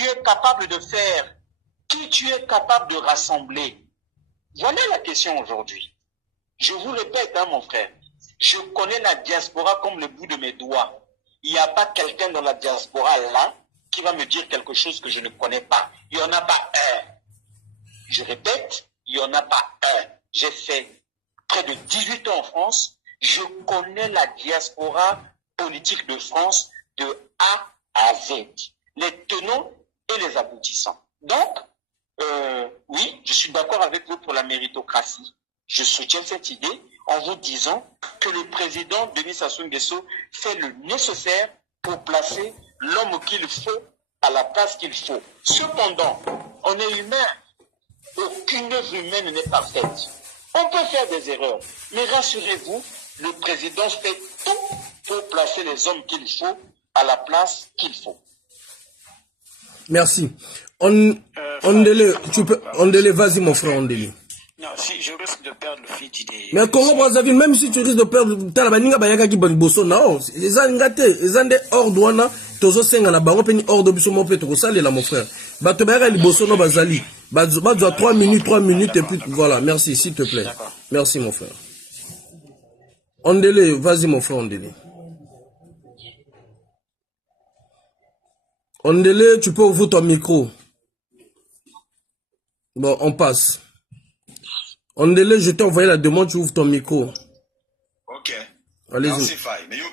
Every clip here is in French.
tu es capable de faire, qui tu es capable de rassembler. Voilà la question aujourd'hui. Je vous répète, hein, mon frère, je connais la diaspora comme le bout de mes doigts. Il n'y a pas quelqu'un dans la diaspora là qui va me dire quelque chose que je ne connais pas. Il n'y en a pas un. Je répète, il n'y en a pas un. J'ai fait près de 18 ans en France. Je connais la diaspora politique de France de A à Z. Les tenants et les aboutissants. Donc, oui, je suis d'accord avec vous pour la méritocratie. Je soutiens cette idée en vous disant que le président Denis Sassou Nguesso fait le nécessaire pour placer l'homme qu'il faut à la place qu'il faut. Cependant, on est humain. Aucune œuvre humaine n'est parfaite. On peut faire des erreurs, mais rassurez-vous, le président fait tout pour placer les hommes qu'il faut à la place qu'il faut. Merci. Ondele, tu peux, Ondele, vas-y mon frère, Ondele. Non, si je risque de perdre le fil d'idée. Mais Congo Brazzaville, même si tu risques de perdre, Talabaninga Bayaka qui bon bosso non, ils ont gâté, ils ont des ordres, tozo senga na bango peni ordre biso mo peto ko salela mon frère. Bato bayaka li bosso no bazali. Bazo 3 minutes et puis voilà, merci s'il te plaît. Merci mon frère. Ondele, vas-y mon frère Ondele. Ondele, tu peux ouvrir ton micro. Bon, on passe. Ondele, je t'ai envoyé la demande, tu ouvres ton micro. Ok. Allez-y. Merci, Faye. Mais yo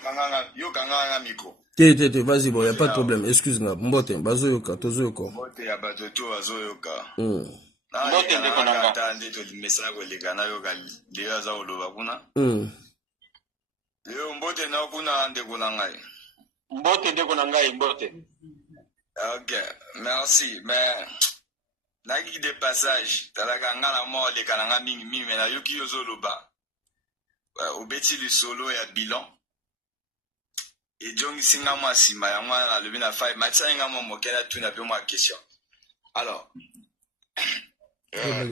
kanga un micro. Vas-y, bon, il n'y a pas de problème. Excuse-moi. Mbote, bazo yoka, tozo yoko. Mbote ya batoto bazo yoka. Mbote ndeko nanga. Tande to message ko legana yoka leo za oloba kuna. Leo mbote na kuna ndeko nanga. Mbote ndeko nanga mbote. Ok, merci. Mais naki de passage, talaka ngala mo le kananga mingi mais na yoki yozoloba. Obeti le solo ya bilan. Et donc singa moi sima ya moi na lebi na fai matcha nga mo mokela tout na pe moi question. Alors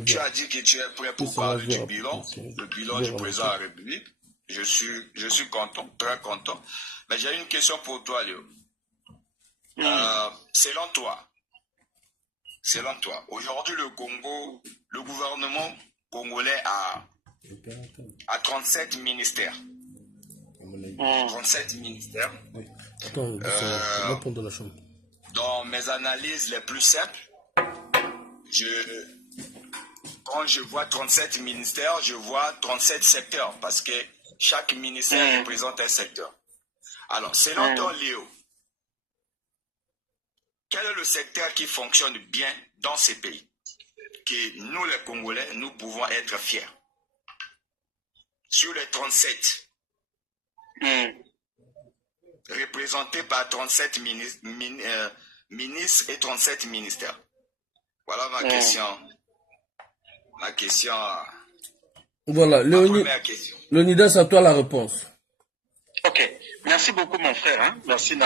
tu as dit que tu es prêt pour parler du bilan, le bilan du président de la République. Je suis content, très content. Mais j'ai une question pour toi, Léo. Selon toi, aujourd'hui le Congo, le gouvernement congolais a 37 ministères. 37 ministères. Attends, dans la chambre. Dans mes analyses les plus simples, quand je vois 37 ministères, je vois 37 secteurs parce que chaque ministère représente un secteur. Alors, selon toi, Léo, quel est le secteur qui fonctionne bien dans ces pays que nous, les Congolais, nous pouvons être fiers? Sur les 37, représentés par 37 ministres et 37 ministères. Voilà ma question. Ma question. Voilà, Leonidas, à toi la réponse. Ok, merci beaucoup mon frère. Hein? Merci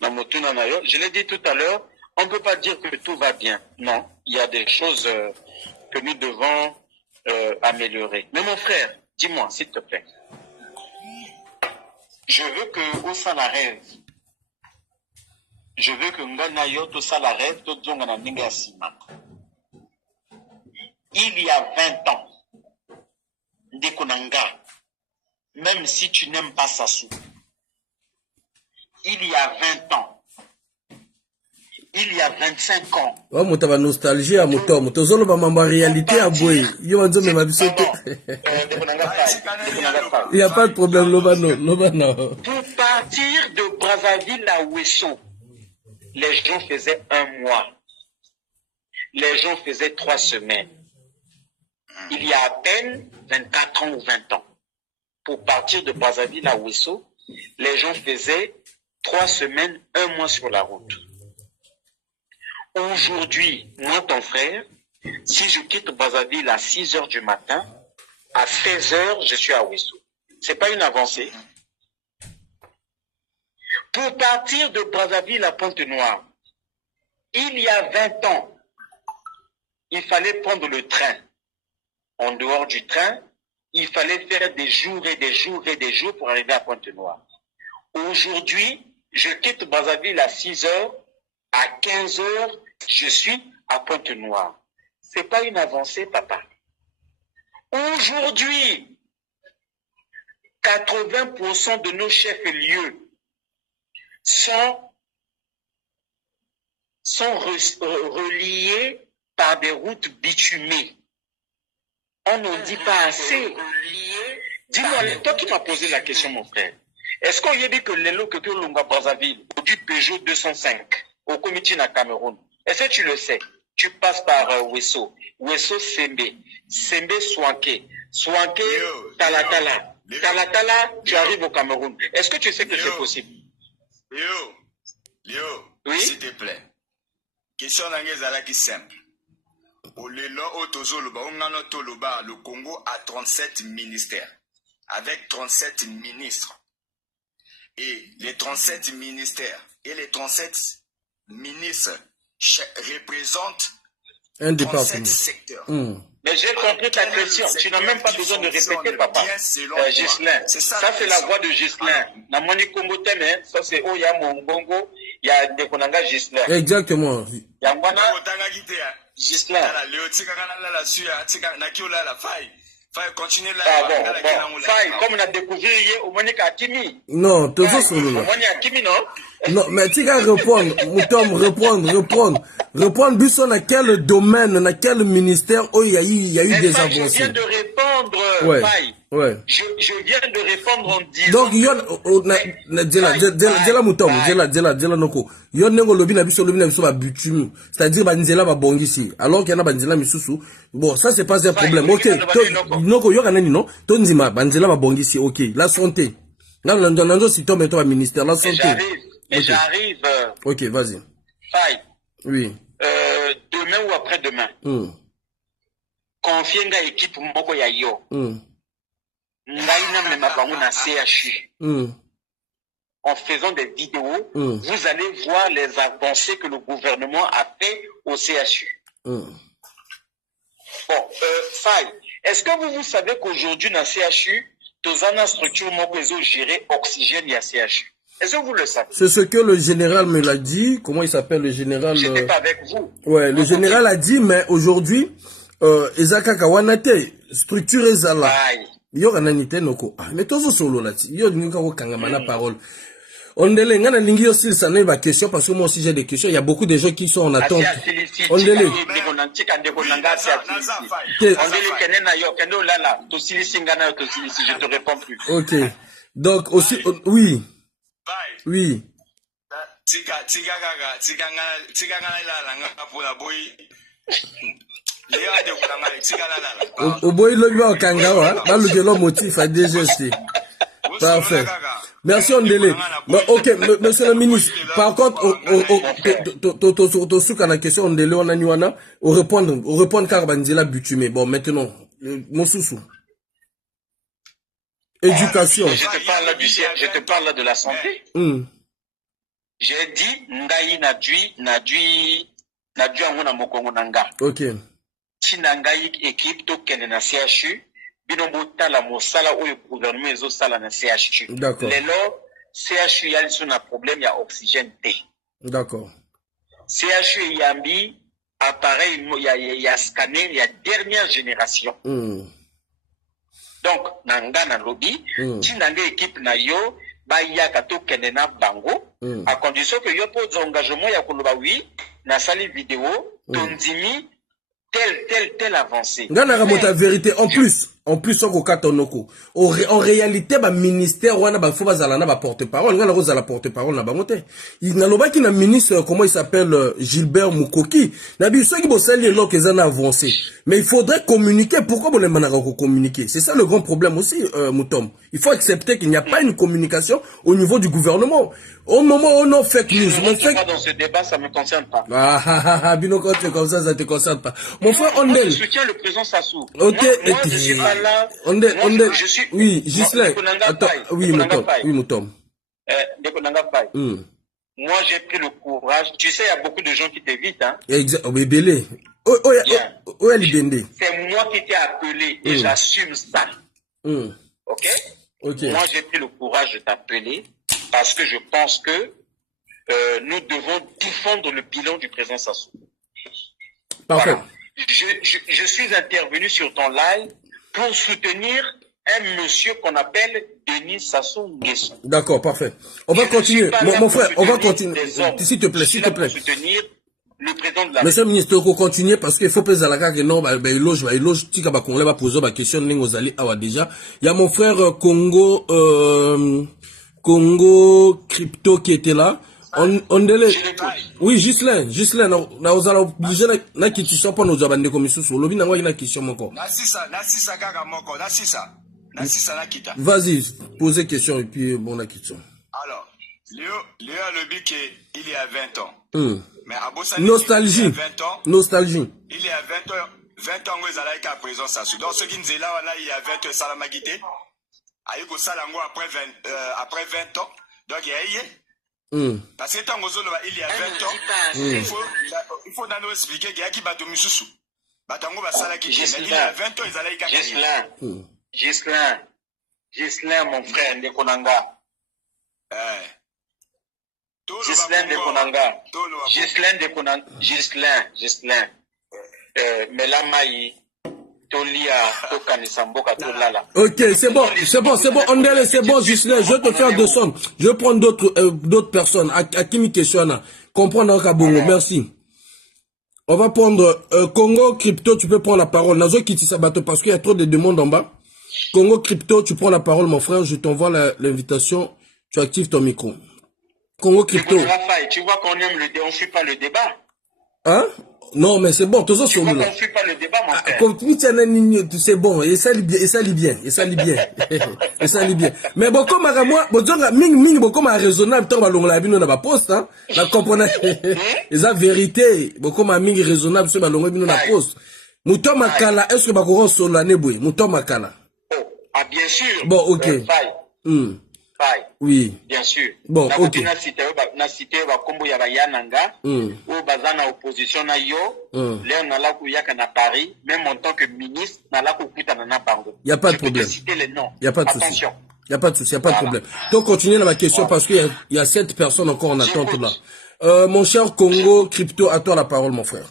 Motuna Nayo. Je l'ai dit tout à l'heure, on ne peut pas dire que tout va bien. Non, il y a des choses que nous devons améliorer. Mais mon frère, dis-moi s'il te plaît. Je veux que au Salarève, je veux que Nganayo au Salarève, il y a 20 ans, Ndekonanga, même si tu n'aimes pas Sassou, il y a 20 ans, il y a 25 ans. Oh, mon tabac nostalgie à mon tom. Tozolo ba mamba réalité à boy. Yo anzo me mabisote. Il y a pas de problème Lobano. Pour partir de Brazzaville à Ouesso, les gens faisaient 1 mois. Les gens faisaient 3 semaines. Il y a à peine 24 ans ou 20 ans. Pour partir de Brazzaville à Ouesso, les gens faisaient 3 semaines, 1 mois sur la route. Aujourd'hui, moi, ton frère, si je quitte Brazzaville à 6 heures du matin, à 16 heures, je suis à Ouesso. C'est pas une avancée. Pour partir de Brazzaville à Pointe-Noire, il y a 20 ans, il fallait prendre le train. En dehors du train, il fallait faire des jours et des jours et des jours pour arriver à Pointe-Noire. Aujourd'hui, je quitte Brazzaville à 6 heures. À 15 heures, je suis à Pointe-Noire. C'est pas une avancée, papa. Aujourd'hui, 80% de nos chefs-lieux sont reliés par des routes bitumées. On n'en dit pas assez. Dis-moi, toi qui m'as posé la question, mon frère, est-ce qu'on y a dit que l'élo que Lunga Brazzaville, ou du Peugeot 205, au comité na Cameroun, est-ce que tu le sais? Tu passes par Wesso, Wesso Sembe, Sembe Swanké, Swanké Talatala, Talatala, tu arrives au Cameroun. Est-ce que tu sais que c'est possible? Léo, oui? S'il te plaît. Question d'Angezala qui simple. Le Congo a 37 ministères, avec 37 ministres. Et les 37 ministères et les 37 ministres représentent un 37 secteurs. Mais j'ai compris ta question. Tu n'as même pas besoin de répéter, papa. Ghislain. Ça, c'est la voix de Ghislain. Namoni Congo Teme, ça c'est Oya Mongongo, il y a des Konanga Ghislain. Exactement. Ghislain. Continue là. Ah bon. Faille, comme on a découvert hier, au Monique Akimi. Non, toujours solo là. Au Monique Akimi, non? Non, mais tu vas répondre, Moutom, répondre, Busson, à quel domaine, dans quel ministère, où il y a eu des avancées. Je viens de répondre, ouais, Faille. ouais. Je viens de répondre en disant. Donc, Djela Moutom, Djela Noko. Yon nengo lobi na biso ba bitume. C'est-à-dire, ba nzela ba bongisi. Alors qu'il y en a ba nzela misusu. Bon, ça, c'est pas un problème. Ok. Noko, yon kanani, non? Tonzima, ba nzela ba bongisi. Ok. La santé. Nan, si toi, mettons, ministère, la santé. Mais j'arrive. Ok, vas-y. Faille. Oui. Demain ou après-demain. Confier une équipe moko ya yo. Ngaina mema bango na CHU. En faisant des vidéos, vous allez voir les avancées que le gouvernement a fait au CHU. Bon, Faye, est-ce que vous savez qu'aujourd'hui dans le CHU, dans une structure moko gérée oxygène et CHU? Est-ce que vous le savez? C'est ce que le général me l'a dit. Comment il s'appelle le général? J'étais pas avec vous. Ouais, le général a dit, mais aujourd'hui, Ezaka Kawanate, structure Ezala. Yo kananite noko. Mais tous solo là. Yo ninga ko kangamana parole. On délai, ngana lingi yo sil ça n'est pas question parce que moi aussi j'ai des questions. Il y a beaucoup de gens qui sont en attente. On délai. Je te réponds plus. Ok. Donc aussi, oui. Oui. Au boy le gars kangawa, dans le gelo motif à dégesté. Parfait. Merci Ondele. Ok, monsieur le ministre. Par contre, sur la question Ondele on a niwana, on répond Karbanzila Butumé. Bon, maintenant, mon sous. Éducation. Je te parle là de la santé. J'ai dit ngai nadui angona mokongo nanga. Ok. Tinangai équipe to kende na CHU binombo tala mosala oyo gouvernement ezo sala na CHU. D'accord. Lelo CHU yali sur un problème ya oxygène T. D'accord. CHU yambi appareil ya scanner ya dernière génération. Donc nanga na lobby tinanga équipe na yo ba yaka to kende na bango à condition que yo pose engagement ya koloba oui na sali vidéo tondimi telle avancée. Ngana ramota vérité en plus on katonoko. En réalité ba ministère wana ba faut bazala na ba porte-parole, ngana roza la porte-parole na bangote. Il na loba ki na ministre comment il s'appelle Gilbert Mukoki. Na bi ceux qui bossali lo que ça avancé. Mais il faudrait communiquer. Pourquoi on ne peut pas communiquer? C'est ça le grand problème aussi, Moutom. Il faut accepter qu'il n'y a pas une communication au niveau du gouvernement. Au moment où on a fake news, je ne sais pas dans ce débat, ça ne me concerne pas. Bino, quand tu es comme ça ne te concerne pas. Mon frère, je soutiens le président Sassou. Ok, moi je suis pas là. Je suis... Oui, Ghislain. Attends, oui, Moutom. Moi, j'ai pris le courage. Tu sais, il y a beaucoup de gens qui t'évitent. Hein? Exact. Mais Bélé. C'est moi qui t'ai appelé et j'assume ça. Ok? Moi, j'ai pris le courage de t'appeler parce que je pense que nous devons défendre le bilan du président Sassou. Parfait. Voilà. Je suis intervenu sur ton live pour soutenir un monsieur qu'on appelle Denis Sassou Nguesso. D'accord, parfait. On va continuer. Mon frère, on va continuer. S'il te plaît, s'il te plaît. Soutenir le président de la Monsieur le ministre, on continue parce qu'il faut peser la carte. Non, éloge, tika ba Congolais va poser ma question, n'engozali, awa déjà. Il y a mon frère Congo Crypto qui était là. On délai. Oui, Gislain, na ozala obligé na question pour nous abandonner comme ça. Lobi na une question encore. Nasisa kaka moko, nasisa na kita. Vas-y, posez question et puis bon la question. Alors, Léo a le but qu'il y a 20 ans. Mais à Bossani, nostalgie. Il y a 20 ans. Nostalgie. Il y a 20 ans, ils allaient à présence Sassou. Donc, ce qui nous est là, il y a 20 ans, Salamagité. Aïko Salango après 20 ans. Donc, il y a parce que tant il y a 20 ans, il faut nous expliquer qu'il y a qui bat Misusu. Batango Basala qui mais il y a 20 ans, ils allaient à Gislain, mon frère, Ndekonanga. Gislain. Mais là, Maï, Tolia, Tokanisa Mboka, Tolala. Ok, c'est bon, Andele, c'est bon, Gislain, je vais te faire deux sommes. Je vais prendre d'autres personnes. À qui me questionne? Comprendre Kabongo, merci. On va prendre Congo Crypto, tu peux prendre la parole. Nazo Kiti Sabato, parce qu'il y a trop de demandes en bas. Congo Crypto, tu prends la parole, mon frère, je t'envoie l'invitation, tu actives ton micro. Congo Crypto. Tu vois qu'on aime on ne suit pas le débat. Hein? Non, mais c'est bon, tu vois qu'on ne suit pas le débat, mon frère. C'est bon, et ça lit bien. Mais beaucoup moi, beaucoup raisonnable, tant que la bino na ba poste, hein. La comprenez. Et ça vérité, beaucoup mingi raisonnable, ce balongo bino na poste. Mouton makala, est-ce que bakoro solane boy? Mouton makala. Oh, ah, bien sûr. Bon, ok. Faille. Oui. Bien sûr. Bon, ok. Na cité ba kombo ya ba yananga, ou bazana opposition na yo, Léon na la kuyaka na Paris, même en tant que ministre, na la kukuta na bango. Il y a pas de problème. Citer les noms. Il y a pas de souci. Attention. Il y a pas de souci, il y a pas de problème. Donc continuez dans ma question parce qu'il y a 7 personnes encore en attente là. Mon cher Congo Crypto, à toi la parole mon frère.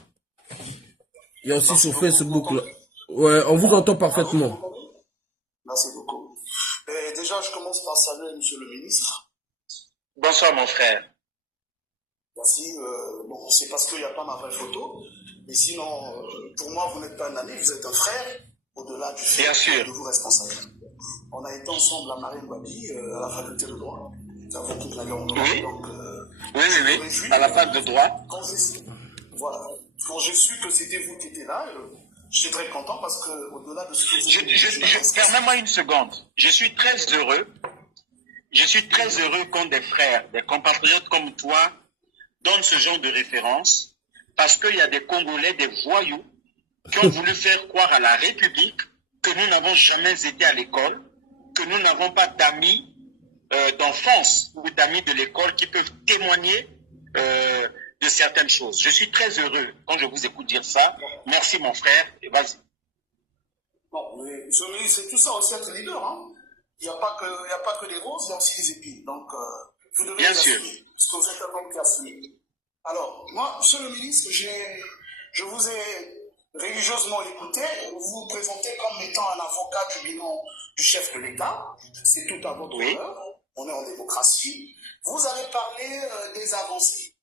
Il y a aussi sur Facebook là. Ouais, on vous entend parfaitement. Merci beaucoup. Déjà, je commence par saluer monsieur le ministre. Bonsoir mon frère. Merci. Bon, c'est parce qu'il n'y a pas ma vraie photo. Mais sinon, pour moi, vous n'êtes pas un ami, vous êtes un frère, au-delà du fait de vous responsable. On a été ensemble à Marine Babi, à la faculté de droit. Nous avons toute la guerre. Oui. Donc, oui, à la fac de droit. Quand j'ai su que c'était vous qui étiez là, j'étais très content parce que au-delà de ce que permets-moi une seconde. Je suis très heureux quand des frères, des compatriotes comme toi donnent ce genre de référence parce qu'il y a des Congolais, des voyous qui ont voulu faire croire à la République que nous n'avons jamais été à l'école, que nous n'avons pas d'amis d'enfance ou d'amis de l'école qui peuvent témoigner de certaines choses. Je suis très heureux quand je vous écoute dire ça. Merci mon frère, et vas-y. Bon, mais monsieur le ministre, c'est tout ça aussi être leader, hein. Il n'y a pas que des roses, il y a aussi des épines. Donc, vous devez bien sûr. Parce que vous êtes un homme qui assume. Alors, moi, monsieur le ministre, je vous ai religieusement écouté. Vous vous présentez comme étant un avocat du bilan du chef de l'État. C'est tout à votre honneur. On est en démocratie. Vous avez parlé des avancées.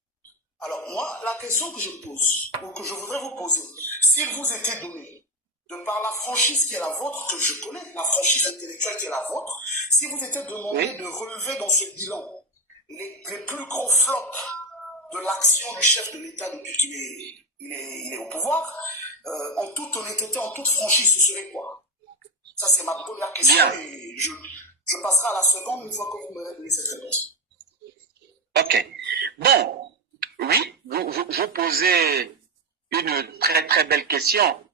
Alors, moi, la question que je pose, ou que je voudrais vous poser, s'il vous était donné, de par la franchise qui est la vôtre, que je connais, la franchise intellectuelle qui est la vôtre, si vous était demandé de relever dans ce bilan les plus gros flops de l'action du chef de l'État depuis qu'il est au pouvoir, en toute honnêteté, en toute franchise, ce serait quoi? Ça, c'est ma première question. Bien. Et je passerai à la seconde une fois que vous m'aurez donné cette réponse. Ok. Bon, oui, vous posez une très très belle question,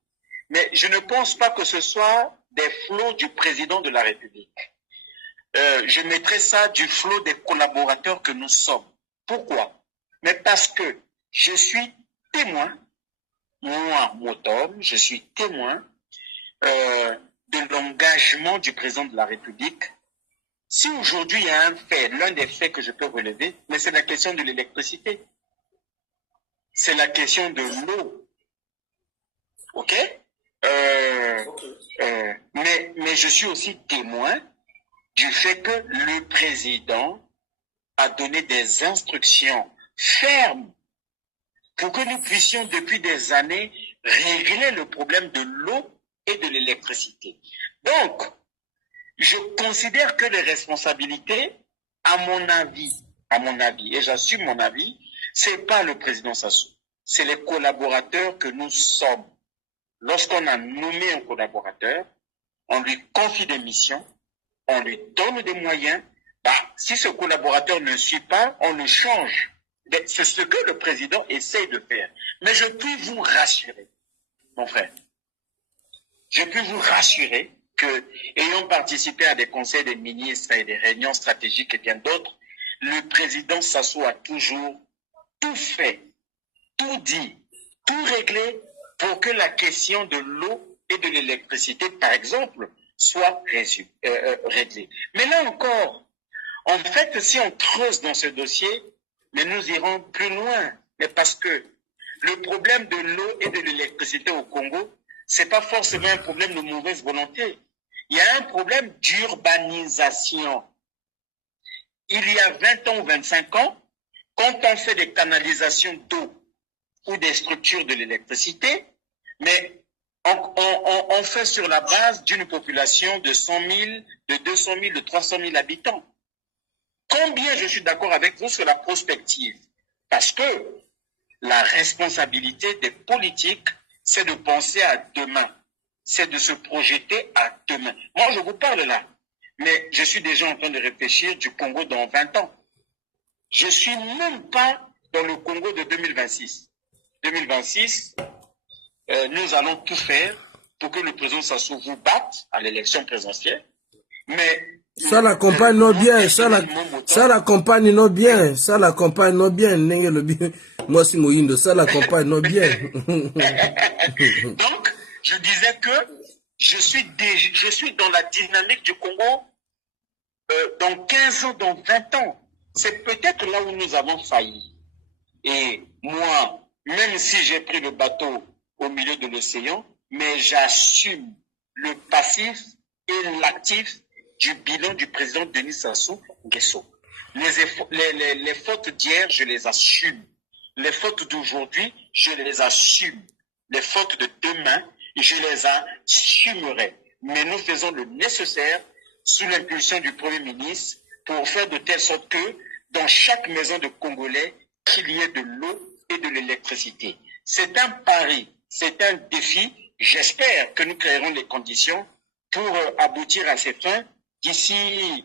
mais je ne pense pas que ce soit des flots du président de la République. Je mettrais ça du flot des collaborateurs que nous sommes. Pourquoi? Mais parce que je suis témoin, moi, Motom, je suis témoin de l'engagement du président de la République Si aujourd'hui il y a un fait, l'un des faits que je peux relever, mais c'est la question de l'électricité. C'est la question de l'eau. OK? Mais je suis aussi témoin du fait que le président a donné des instructions fermes pour que nous puissions depuis des années régler le problème de l'eau et de l'électricité. Donc, je considère que les responsabilités, à mon avis, et j'assume mon avis, c'est pas le président Sassou, c'est les collaborateurs que nous sommes. Lorsqu'on a nommé un collaborateur, on lui confie des missions, on lui donne des moyens. Si ce collaborateur ne suit pas, on le change. C'est ce que le président essaye de faire. Mais je puis vous rassurer, mon frère, je puis vous rassurer que, ayant participé à des conseils des ministres et des réunions stratégiques et bien d'autres, le président Sassou a toujours tout fait, tout dit, tout réglé pour que la question de l'eau et de l'électricité, par exemple, soit réglée. Mais là encore, en fait, si on creuse dans ce dossier, mais nous irons plus loin. Mais parce que le problème de l'eau et de l'électricité au Congo, c'est pas forcément un problème de mauvaise volonté. Il y a un problème d'urbanisation. Il y a 20 ans ou 25 ans, quand on fait des canalisations d'eau ou des structures de l'électricité, mais on fait sur la base d'une population de 100 000, de 200 000, de 300 000 habitants. Combien je suis d'accord avec vous sur la prospective? Parce que la responsabilité des politiques, c'est de penser à demain. C'est de se projeter à demain. Moi, je vous parle là, mais je suis déjà en train de réfléchir du Congo dans 20 ans. Je ne suis même pas dans le Congo de 2026. 2026, nous allons tout faire pour que le président Sassou vous batte à l'élection présidentielle. Mais ça l'accompagne non bien, ça l'accompagne non bien, ça l'accompagne non bien, moi si Moïndo, ça l'accompagne non bien. Donc, je disais que je suis dans la dynamique du Congo dans 15 ans, dans 20 ans. C'est peut-être là où nous avons failli. Et moi, même si j'ai pris le bateau au milieu de l'océan, mais j'assume le passif et l'actif du bilan du président Denis Sassou Nguesso. Les fautes d'hier, je les assume. Les fautes d'aujourd'hui, je les assume. Les fautes de demain, je les assumerai. Mais nous faisons le nécessaire sous l'impulsion du Premier ministre pour faire de telle sorte que dans chaque maison de Congolais, qu'il y ait de l'eau et de l'électricité. C'est un pari, c'est un défi. J'espère que nous créerons les conditions pour aboutir à ces fins d'ici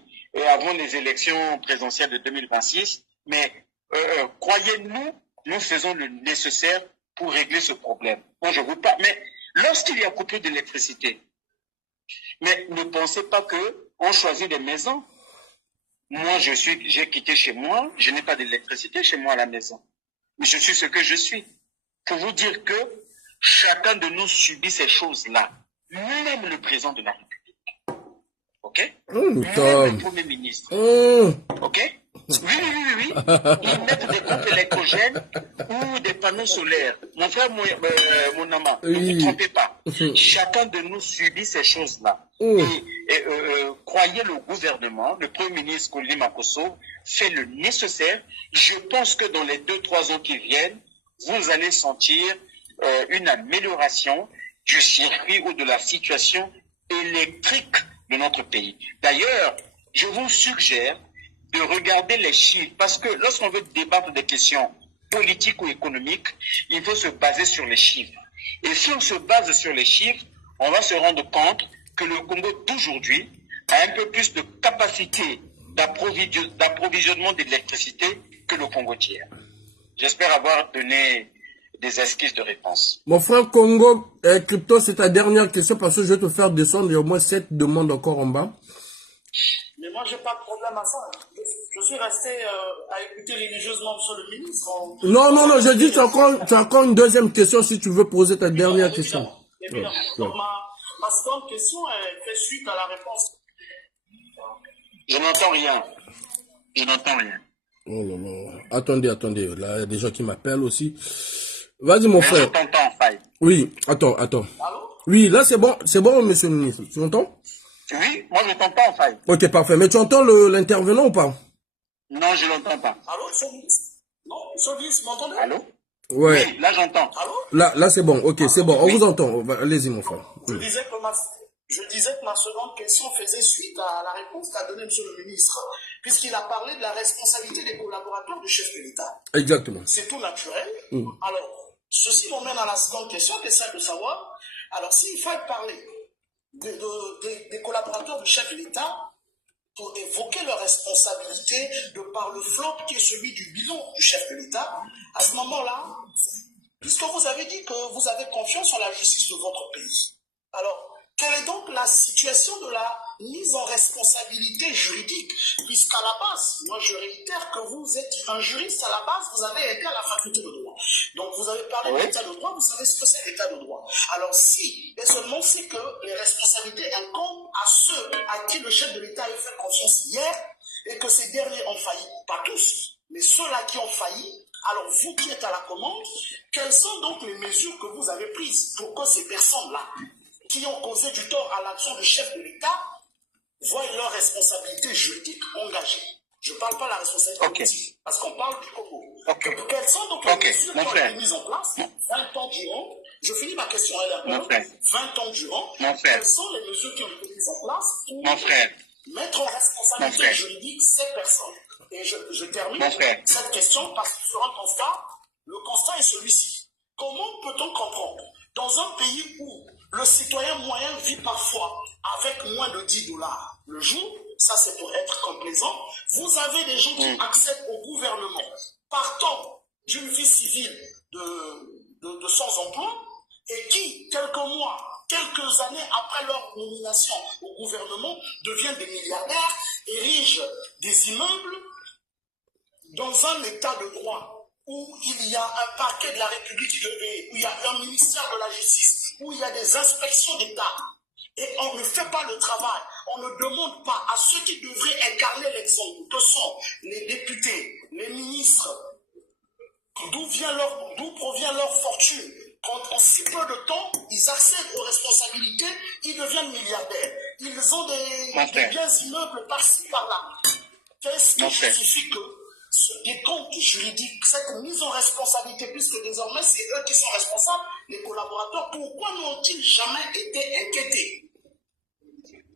avant les élections présidentielles de 2026. Mais croyez-nous, nous faisons le nécessaire pour régler ce problème. Moi, je vous parle. Mais lorsqu'il y a coupure d'électricité, mais ne pensez pas qu'on choisit des maisons. Moi, j'ai quitté chez moi, je n'ai pas d'électricité chez moi à la maison. Mais je suis ce que je suis. Pour vous dire que chacun de nous subit ces choses-là. Même le président de la République. OK? Même le Premier ministre. OK? Oui. Ils mettent des pompes électrogènes ou des panneaux solaires. Mon frère, mon amant, ne vous trompez pas. Chacun de nous subit ces choses-là. Et croyez le gouvernement, le Premier ministre Colin Makosso fait le nécessaire. Je pense que dans les 2-3 ans qui viennent, vous allez sentir une amélioration du circuit ou de la situation électrique de notre pays. D'ailleurs, je vous suggère de regarder les chiffres, parce que lorsqu'on veut débattre des questions politiques ou économiques, il faut se baser sur les chiffres. Et si on se base sur les chiffres, on va se rendre compte que le Congo d'aujourd'hui a un peu plus de capacité d'approvisionnement d'électricité que le Congo d'hier. J'espère avoir donné des esquisses de réponse. Mon frère Congo, Crypto, c'est ta dernière question parce que je vais te faire descendre. Il y a au moins 7 demandes encore en bas. Mais moi, j'ai pas de problème à ça. Je suis resté à écouter religieusement monsieur le ministre. Non, je dis tu as encore une deuxième question si tu veux poser ta dernière question. Évidemment. Donc, ma seconde question fait suite à la réponse. Je n'entends rien. Je n'entends rien. Oh là là. Attendez. Là, il y a des gens qui m'appellent aussi. Vas-y, mon frère. Je t'entends, Faye. Oui, attends. Oui, là, c'est bon, monsieur le ministre. Tu m'entends? Oui, moi je t'entends, Faye. Ok, parfait. Mais tu entends l'intervenant ou pas? Non, je l'entends pas. Allô, monsieur le ministre? Non, monsieur le ministre, vous m'entendez? Allô? Ouais. Oui, là j'entends. Allô? Là, c'est bon. Ok, c'est bon. On vous entend. Allez-y, mon frère. Je disais que ma seconde question faisait suite à la réponse qu'a donnée monsieur le ministre, puisqu'il a parlé de la responsabilité des collaborateurs du chef de l'État. Exactement. C'est tout naturel. Alors, ceci m'emmène à la seconde question, qui est celle de savoir, alors s'il faut parler des collaborateurs du chef de l'État, pour évoquer leur responsabilité de par le flop qui est celui du bilan du chef de l'État, à ce moment-là, puisque vous avez dit que vous avez confiance en la justice de votre pays. Alors, quelle est donc la situation de la mise en responsabilité juridique? Puisqu'à la base, moi je réitère que vous êtes un juriste, à la base, vous avez été à la faculté de droit. Donc vous avez parlé de l'état de droit, vous savez ce que c'est l'état de droit. Alors si, et seulement c'est que les responsabilités incombent à ceux à qui le chef de l'État a fait confiance hier, et que ces derniers ont failli, pas tous, mais ceux-là qui ont failli. Alors vous qui êtes à la commande, quelles sont donc les mesures que vous avez prises pour que ces personnes-là, qui ont causé du tort à l'action du chef de l'État, voient leur responsabilité juridique engagée? Je ne parle pas de la responsabilité politique, parce qu'on parle du Congo. Quelles sont donc les mesures qui ont été mises en place 20 ans durant? Je finis ma question, elle est 20 ans durant. Quelles sont les mesures qui ont été mises en place pour mettre en responsabilité juridique ces personnes? Et je termine cette question parce que sur un constat, le constat est celui-ci. Comment peut-on comprendre dans un pays où le citoyen moyen vit parfois avec moins de $10 le jour, ça c'est pour être complaisant, vous avez des gens qui accèdent au gouvernement partant d'une vie civile de sans emploi et qui, quelques mois, quelques années après leur nomination au gouvernement, deviennent des milliardaires, érigent des immeubles dans un état de droit où il y a un parquet de la République, où il y a un ministère de la Justice, où il y a des inspections d'État, et on ne fait pas le travail, on ne demande pas à ceux qui devraient incarner l'exemple, que sont les députés, les ministres, d'où provient leur fortune. En si peu de temps, ils accèdent aux responsabilités, ils deviennent milliardaires. Ils ont des biens immeubles par-ci, par-là. Qu'est-ce qui justifie que ce décompte juridique, cette mise en responsabilité, puisque désormais c'est eux qui sont responsables, les collaborateurs, pourquoi n'ont-ils jamais été inquiétés?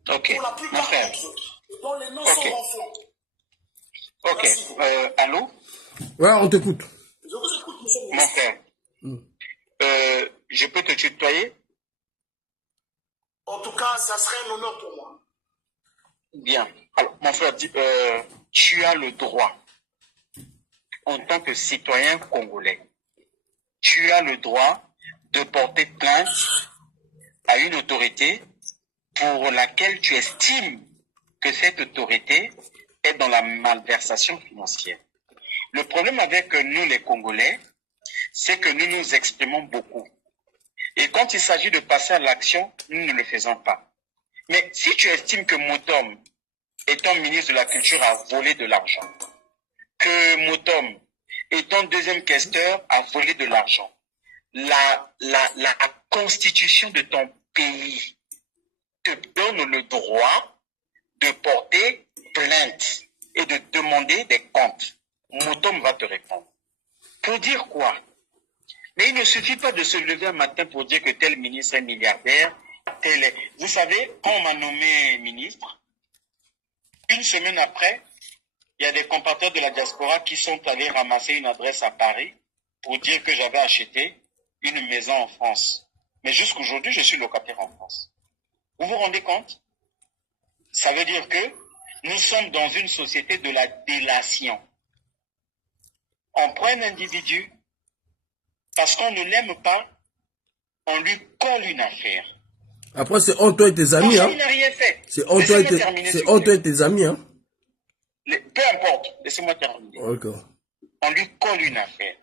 Pour la plupart d'entre eux, dont les noms sont enflants. Allô? Ouais, on t'écoute. Je vous écoute, monsieur le Mon frère. Je peux te tutoyer? En tout cas, ça serait un honneur pour moi. Bien. Alors, mon frère, tu as le droit, en tant que citoyen congolais, tu as le droit de porter plainte à une autorité pour laquelle tu estimes que cette autorité est dans la malversation financière. Le problème avec nous, les Congolais, c'est que nous nous exprimons beaucoup. Et quand il s'agit de passer à l'action, nous ne le faisons pas. Mais si tu estimes que Motom, étant ministre de la Culture, a volé de l'argent, que Motom, étant deuxième questeur, a volé de l'argent, la constitution de ton pays te donne le droit de porter plainte et de demander des comptes. Motom va te répondre. Pour dire quoi? Mais il ne suffit pas de se lever un matin pour dire que tel ministre est milliardaire, tel est... Vous savez, quand on m'a nommé ministre, une semaine après, il y a des compatriotes de la diaspora qui sont allés ramasser une adresse à Paris pour dire que j'avais acheté une maison en France. Mais jusqu'aujourd'hui, je suis locataire en France. Vous vous rendez compte? Ça veut dire que nous sommes dans une société de la délation. On prend un individu, parce qu'on ne l'aime pas, on lui colle une affaire. Après, c'est entre toi et tes amis. Il n'a rien fait. C'est entre toi et tes amis. Hein. Peu importe, laissez-moi terminer. D'accord. On lui colle une affaire.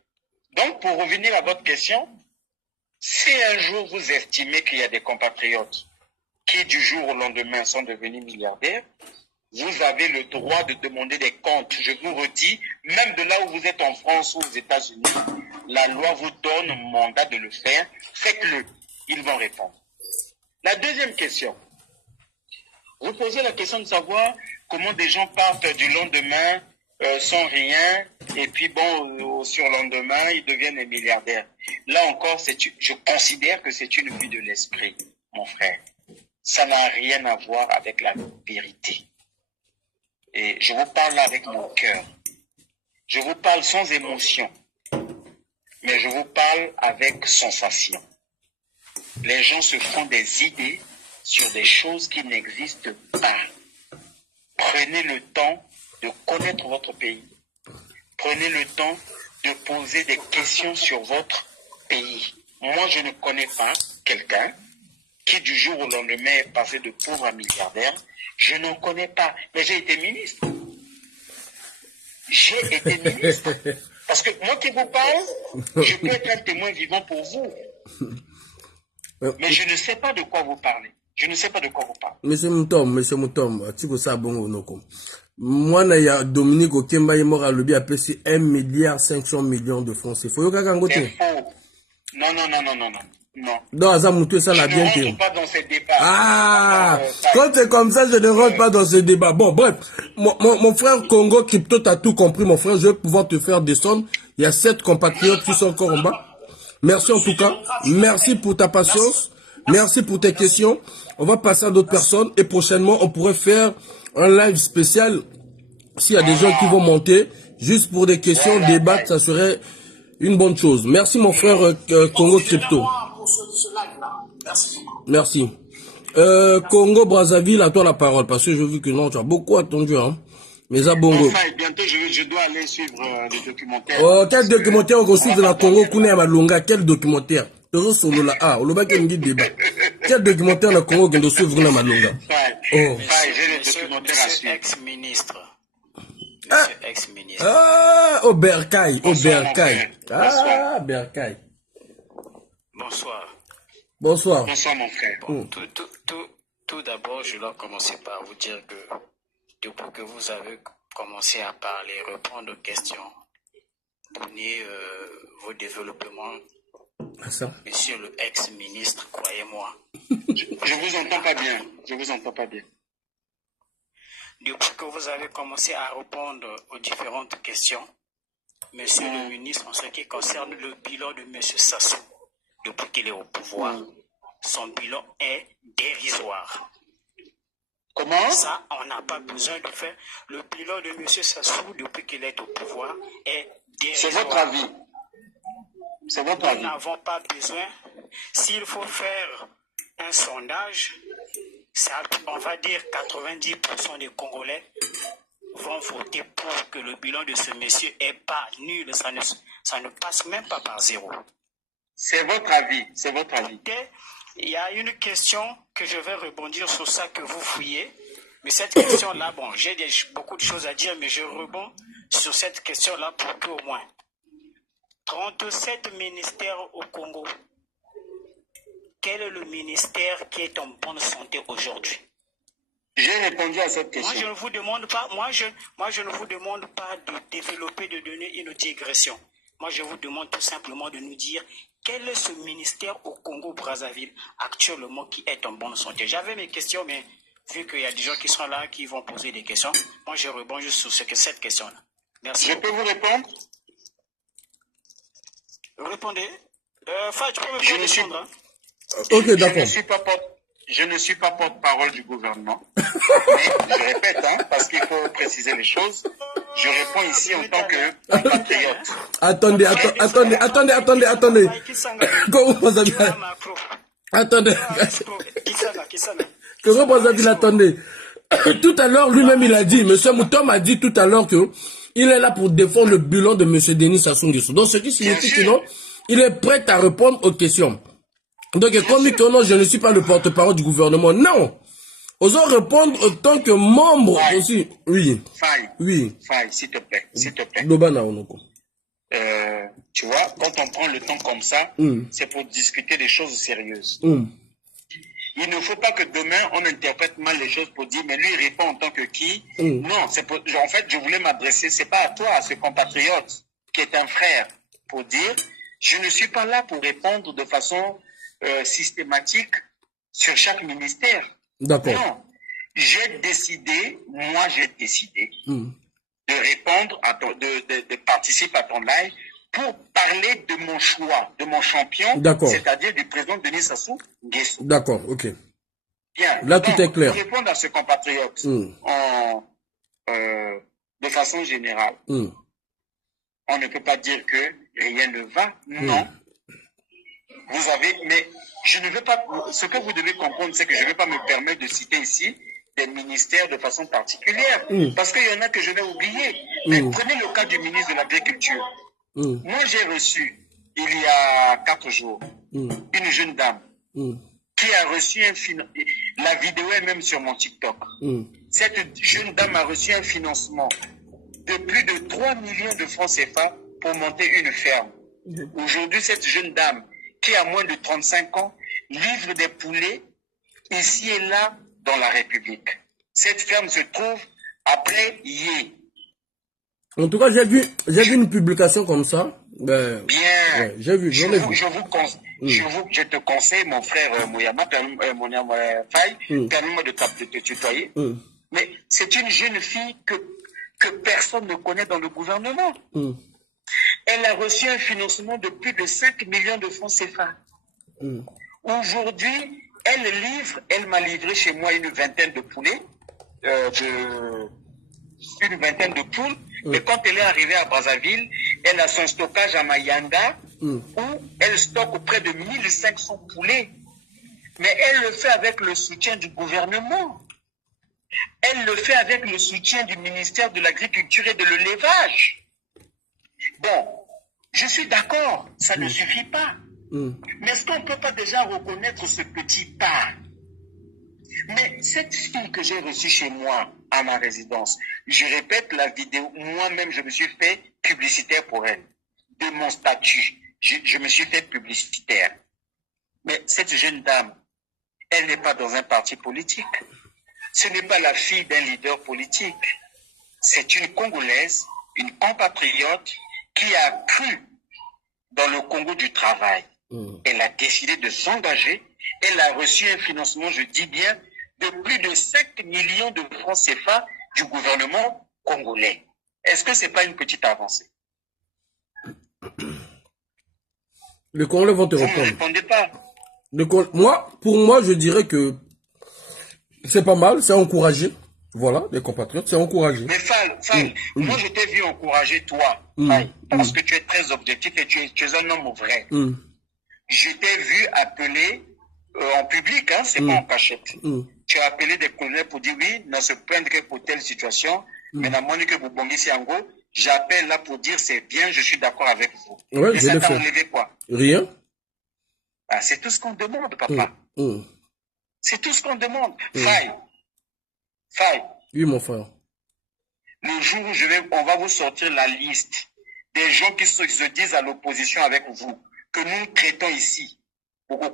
Donc, pour revenir à votre question, si un jour vous estimez qu'il y a des compatriotes qui, du jour au lendemain, sont devenus milliardaires, vous avez le droit de demander des comptes. Je vous redis, même de là où vous êtes en France ou aux États-Unis, la loi vous donne un mandat de le faire. Faites-le. Ils vont répondre. La deuxième question. Vous posez la question de savoir comment des gens partent du lendemain sans rien et puis bon, au surlendemain, ils deviennent des milliardaires. Là encore, je considère que c'est une vue de l'esprit, mon frère. Ça n'a rien à voir avec la vérité. Et je vous parle là avec mon cœur. Je vous parle sans émotion. Mais je vous parle avec sensation. Les gens se font des idées sur des choses qui n'existent pas. Prenez le temps de connaître votre pays. Prenez le temps de poser des questions sur votre pays. Moi, je ne connais pas quelqu'un qui du jour au lendemain est passé de pauvre à milliardaire. Je n'en connais pas, mais j'ai été ministre. J'ai été ministre. Parce que moi qui vous parle, je peux être un témoin vivant pour vous. Mais je ne sais pas de quoi vous parlez. Je ne sais pas de quoi vous parlez. Monsieur Moutom, tu sais bon onoko. Moi, il y a Dominique Okemba est mort à l'objet appelé 1,5 milliard de francs. Il faut que c'est faux. Non. Non, Azamoutou, ça l'a bien fait. Je ne fait. rentre pas dans ces débats. Ah, quand c'est comme ça, je ne rentre pas dans ce débat. Bon, bref, mon frère Congo Crypto, t'as tout compris, mon frère. Je vais pouvoir te faire descendre. Il y a 7 compatriotes qui sont encore en bas. Merci en tout cas. Merci pour ta patience. Merci pour tes questions. On va passer à d'autres personnes. Et prochainement, on pourrait faire un live spécial. S'il y a des gens qui vont monter, juste pour des questions, débattre, ça serait une bonne chose. Merci mon frère Congo Crypto. Merci. Congo Brazzaville, à toi la parole, parce que je veux que non, tu as beaucoup attendu, hein. Mais à Bongo. Enfin, bientôt, je dois aller suivre le documentaire. Oh, quel documentaire on suit de la Congo Kune à Malonga? Quel documentaire? Solo là, ah, on le bac débat. Quel documentaire la Congo qui doit suivre dans Malonga? Oh, j'ai le documentaire à suivre. Ex-ministre. Monsieur ex-ministre. Ah, au Bercail, au Bonsoir, Bercail. mon frère. Ah, Bercail. Bonsoir. Bonsoir. Bonsoir, mon frère. Bon, tout d'abord, je dois commencer par vous dire que depuis que vous avez commencé à parler, répondre aux questions, donner vos développements, monsieur le ex-ministre, croyez-moi. Je vous entends pas bien. Je vous entends pas bien. Depuis que vous avez commencé à répondre aux différentes questions, monsieur le ministre, en ce qui concerne le bilan de monsieur Sassou, depuis qu'il est au pouvoir, son bilan est dérisoire. Comment? Ça, on n'a pas besoin de faire. Le bilan de monsieur Sassou, depuis qu'il est au pouvoir, est dérisoire. C'est votre avis. C'est votre avis. Nous n'avons pas besoin. S'il faut faire un sondage, ça, on va dire 90% des Congolais vont voter pour que le bilan de ce monsieur est pas nul. Ça ne passe même pas par 0. C'est votre avis. C'est votre avis. Il y a une question que je vais rebondir sur ça que vous fouillez. Mais cette question-là, bon, j'ai beaucoup de choses à dire, mais je rebondis sur cette question-là pour qu'au moins 37 ministères au Congo. Quel est le ministère qui est en bonne santé aujourd'hui? J'ai répondu à cette question. Moi, je ne vous demande pas, moi, je ne vous demande pas de développer, de donner une digression. Moi, je vous demande tout simplement de nous dire quel est ce ministère au Congo-Brazzaville actuellement qui est en bonne santé. J'avais mes questions, mais vu qu'il y a des gens qui sont là, qui vont poser des questions, moi, je rebondis juste sur cette question-là. Merci. Je peux vous répondre? Répondez. Tu peux me répondre, hein? Ok, d'accord. Je ne suis pas porte-parole du gouvernement. Mais je répète, hein, parce qu'il faut préciser les choses. Je réponds ici en tant que patriote. Attendez. Comment vous avez... Attendez. Comment vous avez attendez? Tout à l'heure, lui-même, il a dit, monsieur Moutom a dit tout à l'heure que il est là pour défendre le bilan de monsieur Denis Sassou Nguesso. Donc, ce qui signifie que non, il est prêt à répondre aux questions. Donc, comme dit que non, je ne suis pas le porte-parole du gouvernement. Non. Osons répondre en tant que membre aussi. Oui. Oui. Faye, s'il te plaît. S'il te plaît. Tu vois, quand on prend le temps comme ça, c'est pour discuter des choses sérieuses. Il ne faut pas que demain, on interprète mal les choses pour dire, mais lui, il répond en tant que qui? Non, en fait, je voulais m'adresser, c'est pas à toi, à ce compatriote qui est un frère, pour dire, je ne suis pas là pour répondre de façon systématique sur chaque ministère. D'accord. Non, j'ai décidé de répondre, de participer à ton live pour parler de mon choix, de mon champion, c'est-à-dire du président Denis Sassou Nguesso. D'accord, ok. Bien. Là, tout est clair. Pour répondre à ce compatriote, de façon générale, on ne peut pas dire que rien ne va. Non. Vous avez, mais je ne veux pas, ce que vous devez comprendre, c'est que je ne vais pas me permettre de citer ici des ministères de façon particulière, parce qu'il y en a que je vais oublier. Mais prenez le cas du ministre de l'Agriculture. Moi, j'ai reçu, il y a 4 jours, une jeune dame qui a reçu la vidéo est même sur mon TikTok. Cette jeune dame a reçu un financement de plus de 3 millions de francs CFA pour monter une ferme. Aujourd'hui, cette jeune dame, qui a moins de 35 ans, livre des poulets ici et là dans la République. Cette ferme se trouve après Yé. En tout cas, j'ai vu une publication comme ça. Bien. Ouais, j'ai vu, je te conseille, mon frère Mouyama, Faye, permets-moi de te tutoyer. Mais c'est une jeune fille que personne ne connaît dans le gouvernement. Elle a reçu un financement de plus de 5 millions de francs CFA. Aujourd'hui, elle m'a livré chez moi une vingtaine de poulets, une vingtaine de poules. Mais quand elle est arrivée à Brazzaville, elle a son stockage à Mayanda, où elle stocke près de 1500 poulets. Mais elle le fait avec le soutien du gouvernement. Elle le fait avec le soutien du ministère de l'Agriculture et de l'Élevage. Bon, je suis d'accord, ça ne suffit pas. Mais est-ce qu'on ne peut pas déjà reconnaître ce petit pas? Mais cette fille que j'ai reçue chez moi, à ma résidence, je répète la vidéo, moi-même je me suis fait publicitaire pour elle. De mon statut, je me suis fait publicitaire. Mais cette jeune dame, elle n'est pas dans un parti politique. Ce n'est pas la fille d'un leader politique. C'est une Congolaise, une compatriote qui a cru dans le Congo du travail. Elle a décidé de s'engager. Elle a reçu un financement, je dis bien, de plus de 5 millions de francs CFA du gouvernement congolais. Est-ce que ce n'est pas une petite avancée? Les Congolais vont te répondre. Vous ne répondez pas. Pour moi, je dirais que c'est pas mal, c'est encouragé. Voilà, les compatriotes, c'est encouragé. Mais Fall, moi je t'ai vu encourager toi, parce que tu es très objectif et tu es un homme vrai. Je t'ai vu appeler en public, hein, c'est pas en cachette. Tu as appelé des colonels pour dire oui, ne se plaindre que pour telle situation. Mais la que vous bongissez en gros, j'appelle là pour dire c'est bien, je suis d'accord avec vous. Ouais, et ça t'a enlevé quoi? Rien. Ah, c'est tout ce qu'on demande, papa. C'est tout ce qu'on demande. Faye. Oui, mon frère. Le jour où on va vous sortir la liste des gens qui se disent à l'opposition avec vous, que nous traitons ici. Ah, dans 2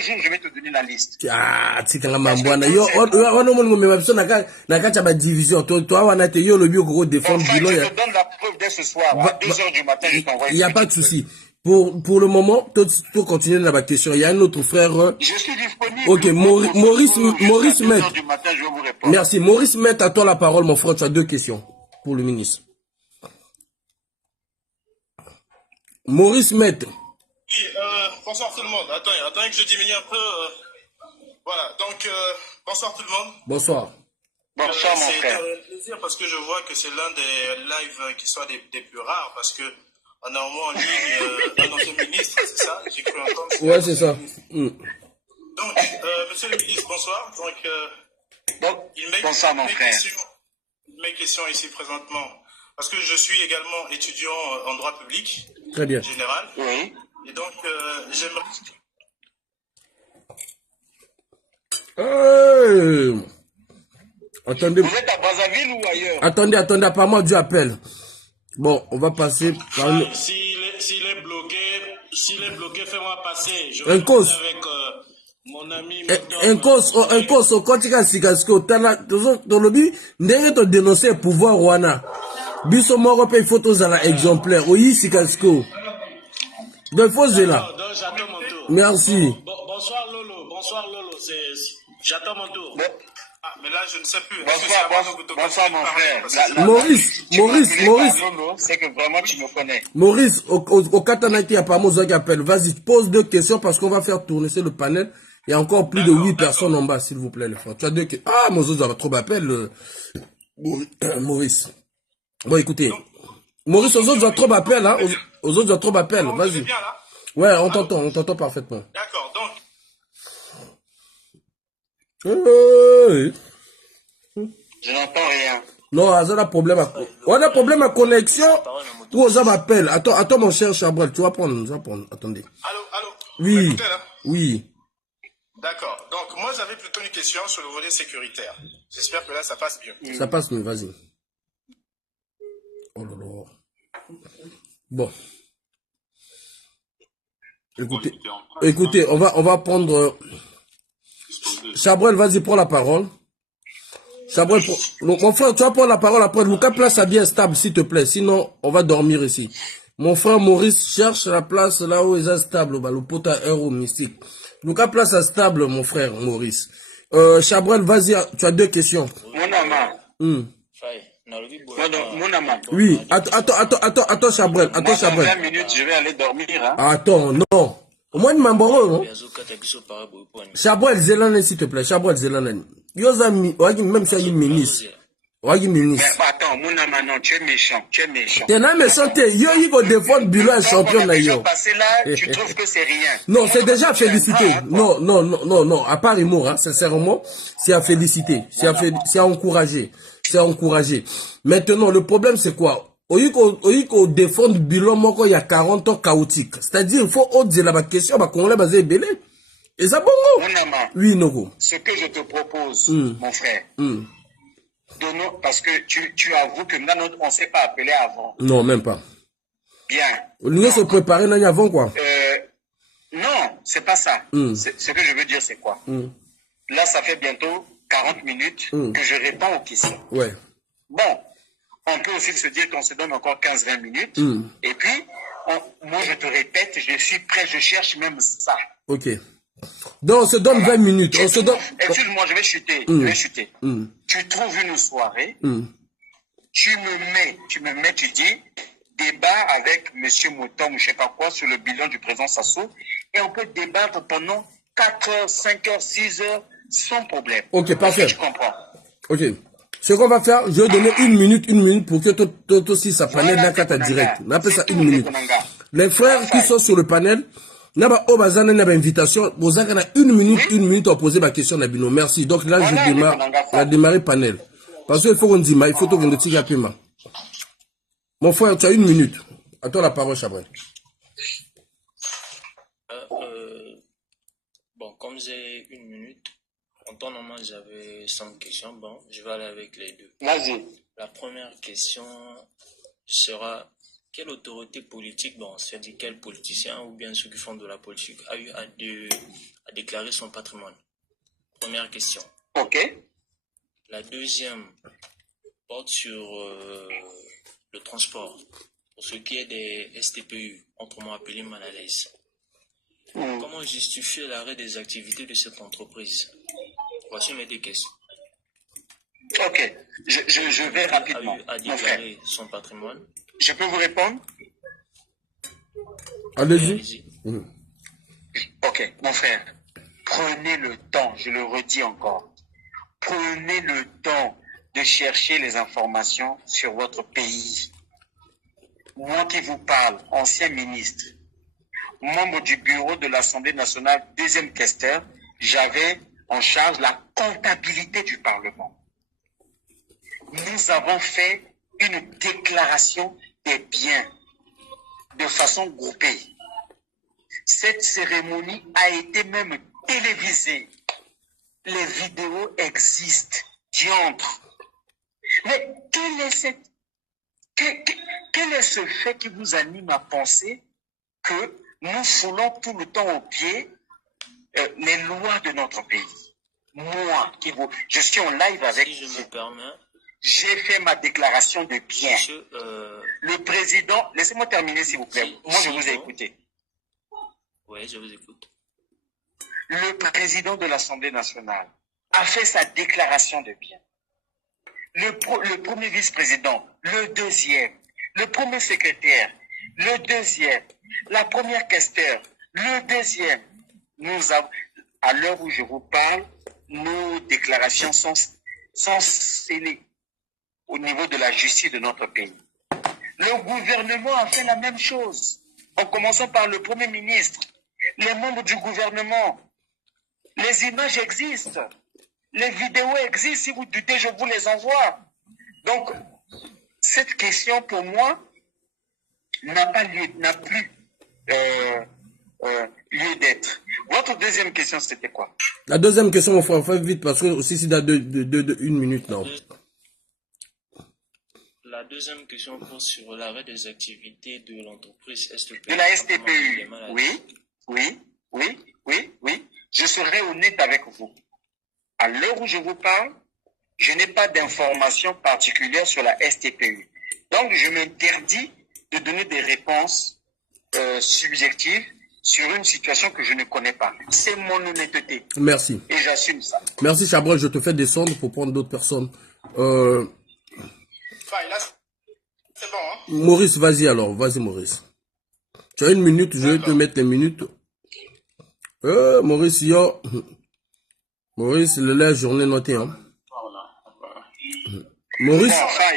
jours, je vais te donner la liste. Ah, tikanga mambwana. Yo, ono mongo me mabso nakacha ba division. Toi, wana te yo le bio ko défendre bilo ya. Je te donne la preuve dès ce soir. À 2h du matin, je t'envoie. Il n'y a pas de souci. Pour le moment, tu continuer dans la question. Il y a un autre frère. Je suis disponible. Ok, Maurice Met. Merci. Maurice Met, à toi la parole, mon frère. Tu as 2 questions pour le ministre. Maurice Met. Oui, bonsoir tout le monde. Attends que je diminue un peu. Voilà, donc bonsoir tout le monde. Bonsoir. Bonsoir mon frère. C'est un plaisir parce que je vois que c'est l'un des lives qui sont des plus rares parce que on a au moins en ligne un ancien ministre, c'est ça? J'ai cru entendre. Ouais, c'est ça. Donc, monsieur le ministre, bonsoir. Bonsoir mon frère. Mes questions ici présentement, parce que je suis également étudiant en droit public. Très bien. Général. Oui. Et donc, j'aimerais... Attendez. Vous êtes à Brazzaville ou ailleurs? Attendez, apparemment Dieu appelle. Bon, on va passer par S'il est bloqué, S'il est bloqué, fais-moi passer. Je Un vais cause. parler avec mon ami. Un cause au kotika sikasko tala to lobby ndenge to dénoncer pouvoir wana biso moko pe photo za la exemplaire oyi sikasko de faux là. Donc j'attends mon tour. Merci. Bonsoir Lolo. Bonsoir Lolo. J'attends mon tour. Bon. Ah, mais là je ne sais plus. Bonsoir mon frère. Maurice. C'est que vraiment tu me connais. Maurice, au Katanaki, apparemment, Zaki appelle. Vas-y, pose 2 questions parce qu'on va faire tourner sur le panel. Il y a encore plus de 8 personnes en bas, s'il vous plaît, les frères. Tu as 2 questions. Ah, mon autres, trop d'appels. Maurice. Bon, écoutez. Maurice, aux autres, trop d'appels, hein. Aux autres, trop d'appels. Vas-y. Ouais, on t'entend parfaitement. D'accord, donc. Je n'entends rien. Non, on a problème à connexion. Ou aux hommes appellent. Attends, mon cher Chabrel, tu vas prendre. Attendez. Allô. Oui. Écoutez, là. Oui. D'accord. Donc, moi, j'avais plutôt une question sur le volet sécuritaire. J'espère que là, ça passe bien. Ça passe mieux, vas-y. Oh là là. Bon. Écoutez, on va prendre... Chabrel, vas-y, prends la parole. Chabrel, mon frère, tu vas prendre la parole après. Lucas, place à bien stable, s'il te plaît. Sinon, on va dormir ici. Mon frère Maurice cherche la place là où il est stable. Le pot à euro mystique. Lucas, place à stable, mon frère Maurice. Chabrel, vas-y, tu as 2 questions. Mon amant. Mon amant. Oui, attends, Chabrel. Dans 20 minutes, je vais aller dormir. Hein. Attends, non. Au moins, non? Chabrel, Zélane, s'il te plaît. Chabrel, Zélane. Même ça, il ministre. Mais attends, mon amant, non, tu es méchant. T'es un méchant, il faut défendre bilan champion. Passé là, tu trouves que c'est rien. Non, c'est déjà félicité. Non, à part humour, hein, sincèrement, c'est à féliciter. C'est à encourager. C'est à encourager. Maintenant, le problème, c'est quoi? Oiko défendre bilan moko il y a 40 ans chaotique. C'est-à-dire, il faut oser la question, qu'on l'a basé belé. Et ça bon? Mon amant. Oui, Nogo. Ce que je te propose, mon frère, parce que tu avoues que nous, on ne s'est pas appelé avant. Non, même pas. Bien. Nous se préparer avant quoi? Non, c'est pas ça. Ce que je veux dire, c'est quoi? Là, ça fait bientôt 40 minutes que je réponds aux questions. Ouais. Bon, on peut aussi se dire qu'on se donne encore 15-20 minutes. Et puis, moi, je te répète, je suis prêt, je cherche même ça. Ok. Donc, on se donne 20 minutes. Excuse-moi, je vais chuter. Tu trouves une soirée, tu me mets, tu dis, débat avec M. Mouton ou je sais pas quoi sur le bilan du président Sassou, et on peut débattre pendant 4 heures, 5 heures, 6 heures, sans problème. Ok, parfait. Tu comprends? Ok. Ce qu'on va faire, je vais donner une minute pour que toi aussi ça panel d'un cata direct. On appelle ça 1 minute. Les frères qui sont sur le panel, naba obazana naba invitation, vous avez 1 minute à poser ma question à Bino. Merci. Donc là, je démarre panel. Parce qu'il faut qu'on dise, il faut qu'on dise rapidement. Mon frère, tu as 1 minute. À toi la parole, Chabrel. Bon, comme j'ai 1 minute, en temps normal, j'avais 5 questions. Bon, je vais aller avec les 2. Vas-y. La première question sera, quelle autorité politique, bon, c'est-à-dire quel politicien ou bien ceux qui font de la politique, a eu à déclarer son patrimoine? Première question. Ok. La deuxième porte sur le transport, pour ce qui est des STPU, autrement appelés Malalais. Comment justifier l'arrêt des activités de cette entreprise? Voici mes 2 questions. Ok, je vais rapidement. À déclarer son patrimoine. Je peux vous répondre? Allez-y. Ok, mon frère, prenez le temps, je le redis encore, prenez le temps de chercher les informations sur votre pays. Moi qui vous parle, ancien ministre, membre du bureau de l'Assemblée nationale, 2e questeur, j'avais en charge la comptabilité du Parlement. Nous avons fait une déclaration des biens de façon groupée. Cette cérémonie a été même télévisée. Les vidéos existent. Diantre. Mais quel est ce fait qui vous anime à penser que nous foulons tout le temps au pied les lois de notre pays. Moi, je suis en live avec Si je vous. me permets, J'ai fait ma déclaration de bien. monsieur, Le président, laissez-moi terminer s'il vous plaît. Moi, je vous ai écouté. oui, je vous écoute. Le président de l'Assemblée nationale a fait sa déclaration de bien. Le premier vice-président, le deuxième, le premier secrétaire, le deuxième, la première questeur, le deuxième. Nous avons, à l'heure où je vous parle, nos déclarations sont scellées au niveau de la justice de notre pays. Le gouvernement a fait la même chose, en commençant par le Premier ministre, les membres du gouvernement. Les images existent, les vidéos existent, si vous doutez, je vous les envoie. Donc, cette question, pour moi, n'a plus lieu d'être. Votre deuxième question, c'était quoi? La deuxième question, mon frère, fais vite, parce que aussi, c'est dans une minute, non. La deuxième question porte sur l'arrêt des activités de l'entreprise STPU. De la STPU, oui. Je serai honnête avec vous. À l'heure où je vous parle, je n'ai pas d'informations particulières sur la STPU. Donc, je m'interdis de donner des réponses subjectives sur une situation que je ne connais pas. C'est mon honnêteté. Merci. Et j'assume ça. Merci, Chabrol. Je te fais descendre pour prendre d'autres personnes. Enfin, là, c'est bon, hein? Maurice, vas-y alors. Vas-y, Maurice. Tu as une minute. Je vais te mettre les minutes. Maurice, yo. Maurice, la journée notée, hein. Maurice.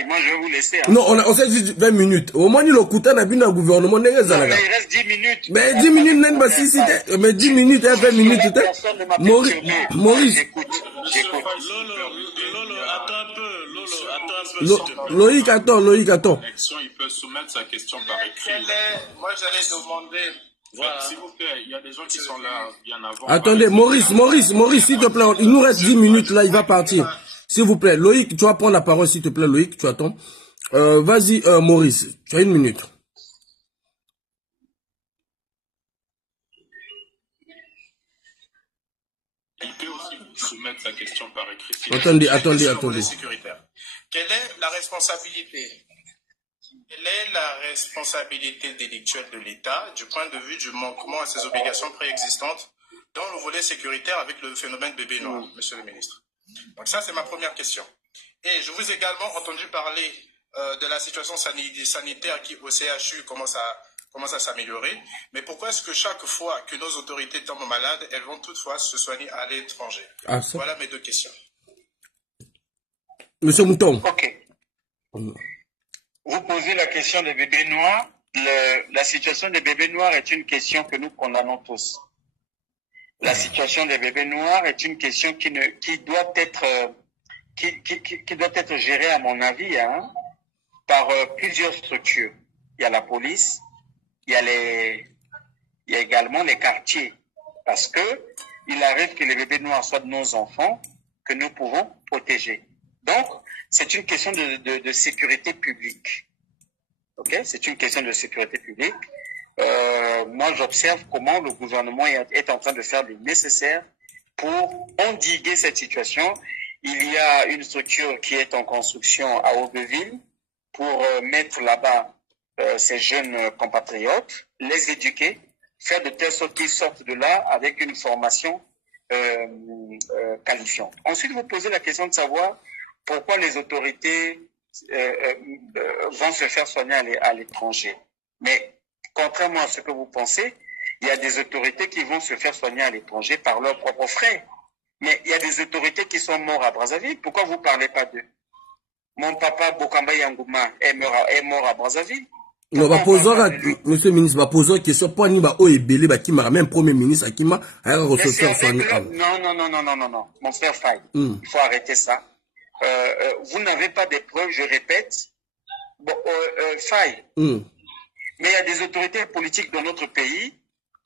Moi, je vais vous laisser. Hein. Non, on s'est dit 20 minutes. Au moins, il a coûté un gouvernement. Mais il reste 10 minutes. Mais 10 minutes, même pas si c'était. Mais 10 minutes, 20 minutes, c'était. Maurice. J'écoute. Lolo, attends un peu. Loïc, attends. Il peut soumettre sa question par écrit. Moi, j'allais demander. Voilà. S'il vous plaît, il y a des gens qui sont là bien avant. Attendez, Maurice, s'il te plaît, il nous reste 10 minutes là, il va partir. S'il vous plaît, Loïc, tu vas prendre la parole, s'il te plaît, Loïc, tu attends. Vas-y, Maurice, tu as une minute. Il peut aussi soumettre sa question par écrit. Attendez. Quelle est la responsabilité? Quelle est la responsabilité délictuelle de l'État du point de vue du manquement à ses obligations préexistantes dans le volet sécuritaire avec le phénomène bébé noir, monsieur le ministre? Donc ça, c'est ma première question. Et je vous ai également entendu parler de la situation sanitaire qui au CHU commence à s'améliorer. Mais pourquoi est-ce que chaque fois que nos autorités tombent malades, elles vont toutefois se soigner à l'étranger? Voilà mes deux questions. Monsieur Mouton. Ok. Vous posez la question des bébés noirs. La situation des bébés noirs est une question que nous condamnons tous. La situation des bébés noirs est une question qui doit être gérée, à mon avis, hein, par plusieurs structures. Il y a la police, il y a également les quartiers. Parce que il arrive que les bébés noirs soient de nos enfants que nous pouvons protéger. Donc, c'est une question de sécurité publique. Ok, c'est une question de sécurité publique. Moi, j'observe comment le gouvernement est en train de faire le nécessaire pour endiguer cette situation. Il y a une structure qui est en construction à Aubeville pour mettre là-bas ces jeunes compatriotes, les éduquer, faire de telle sorte qu'ils sortent de là avec une formation qualifiante. Ensuite, vous posez la question de savoir pourquoi les autorités vont se faire soigner à l'étranger. Mais contrairement à ce que vous pensez, il y a des autorités qui vont se faire soigner à l'étranger par leurs propres frais. Mais il y a des autorités qui sont mortes à Brazzaville. Pourquoi vous ne parlez pas d'eux? Mon papa Bokamba Yangouma est mort à Brazzaville. Non, monsieur le ministre, va poser une question. Pour Niba Oebele, même premier ministre, qui m'a recevoir soigner. Non. Mon frère Faye, il faut arrêter ça. Vous n'avez pas de preuves, je répète. Faye. Mais il y a des autorités politiques dans notre pays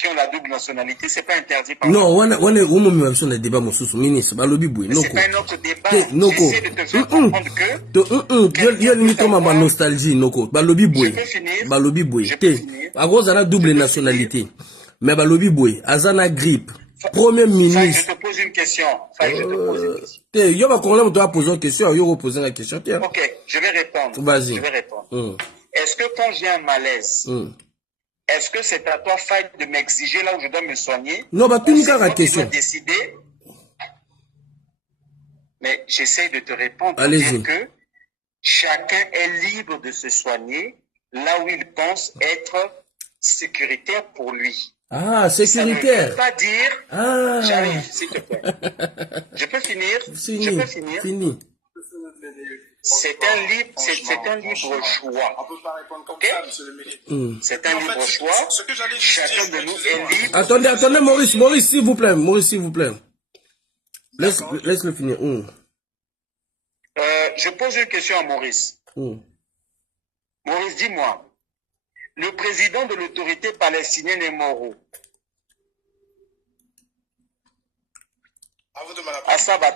qui ont la double nationalité, c'est pas interdit par Non, on a sur le débat, mon sous ministre. Balobi Boui. c'est pas un autre débat. Noko. J'essaie de te faire comprendre que... Il y a une nostalgie, Noko. Balobi Boui. Je peux finir. Balobi Boui. Je peux finir. À cause de la double nationalité. Mais Balobi Boui, Azana grippe. Premier ministre. Je te pose une question. Je te pose une question. Il y a un problème, tu vas poser une question. Il y a poser la question. Ok, je vais répondre. Vas-y. Je vais répondre. Est-ce que quand j'ai un malaise, est-ce que c'est à toi, Faye, de m'exiger là où je dois me soigner? Non, bah, tu n'as pas la question. Décider. Mais j'essaie de te répondre pour Allez-y. dire que chacun est libre de se soigner là où il pense être sécuritaire pour lui. Ah, sécuritaire. Ça ne veut pas dire... Ah. J'arrive, s'il te plaît. Je peux finir? Fini. Je peux finir? Fini. C'est un libre choix. On peut pas répondre comme Ok? ça, monsieur le ministre. C'est un libre choix. Ce que j'allais juste Chacun dire, de nous excusez-moi. est libre. Attendez, Maurice, s'il vous plaît. Maurice, s'il vous plaît. Laisse-le finir. Je pose une question à Maurice. Maurice, dis-moi. Le président de l'autorité palestinienne est mort où? À vous de me répondre. À Sabat.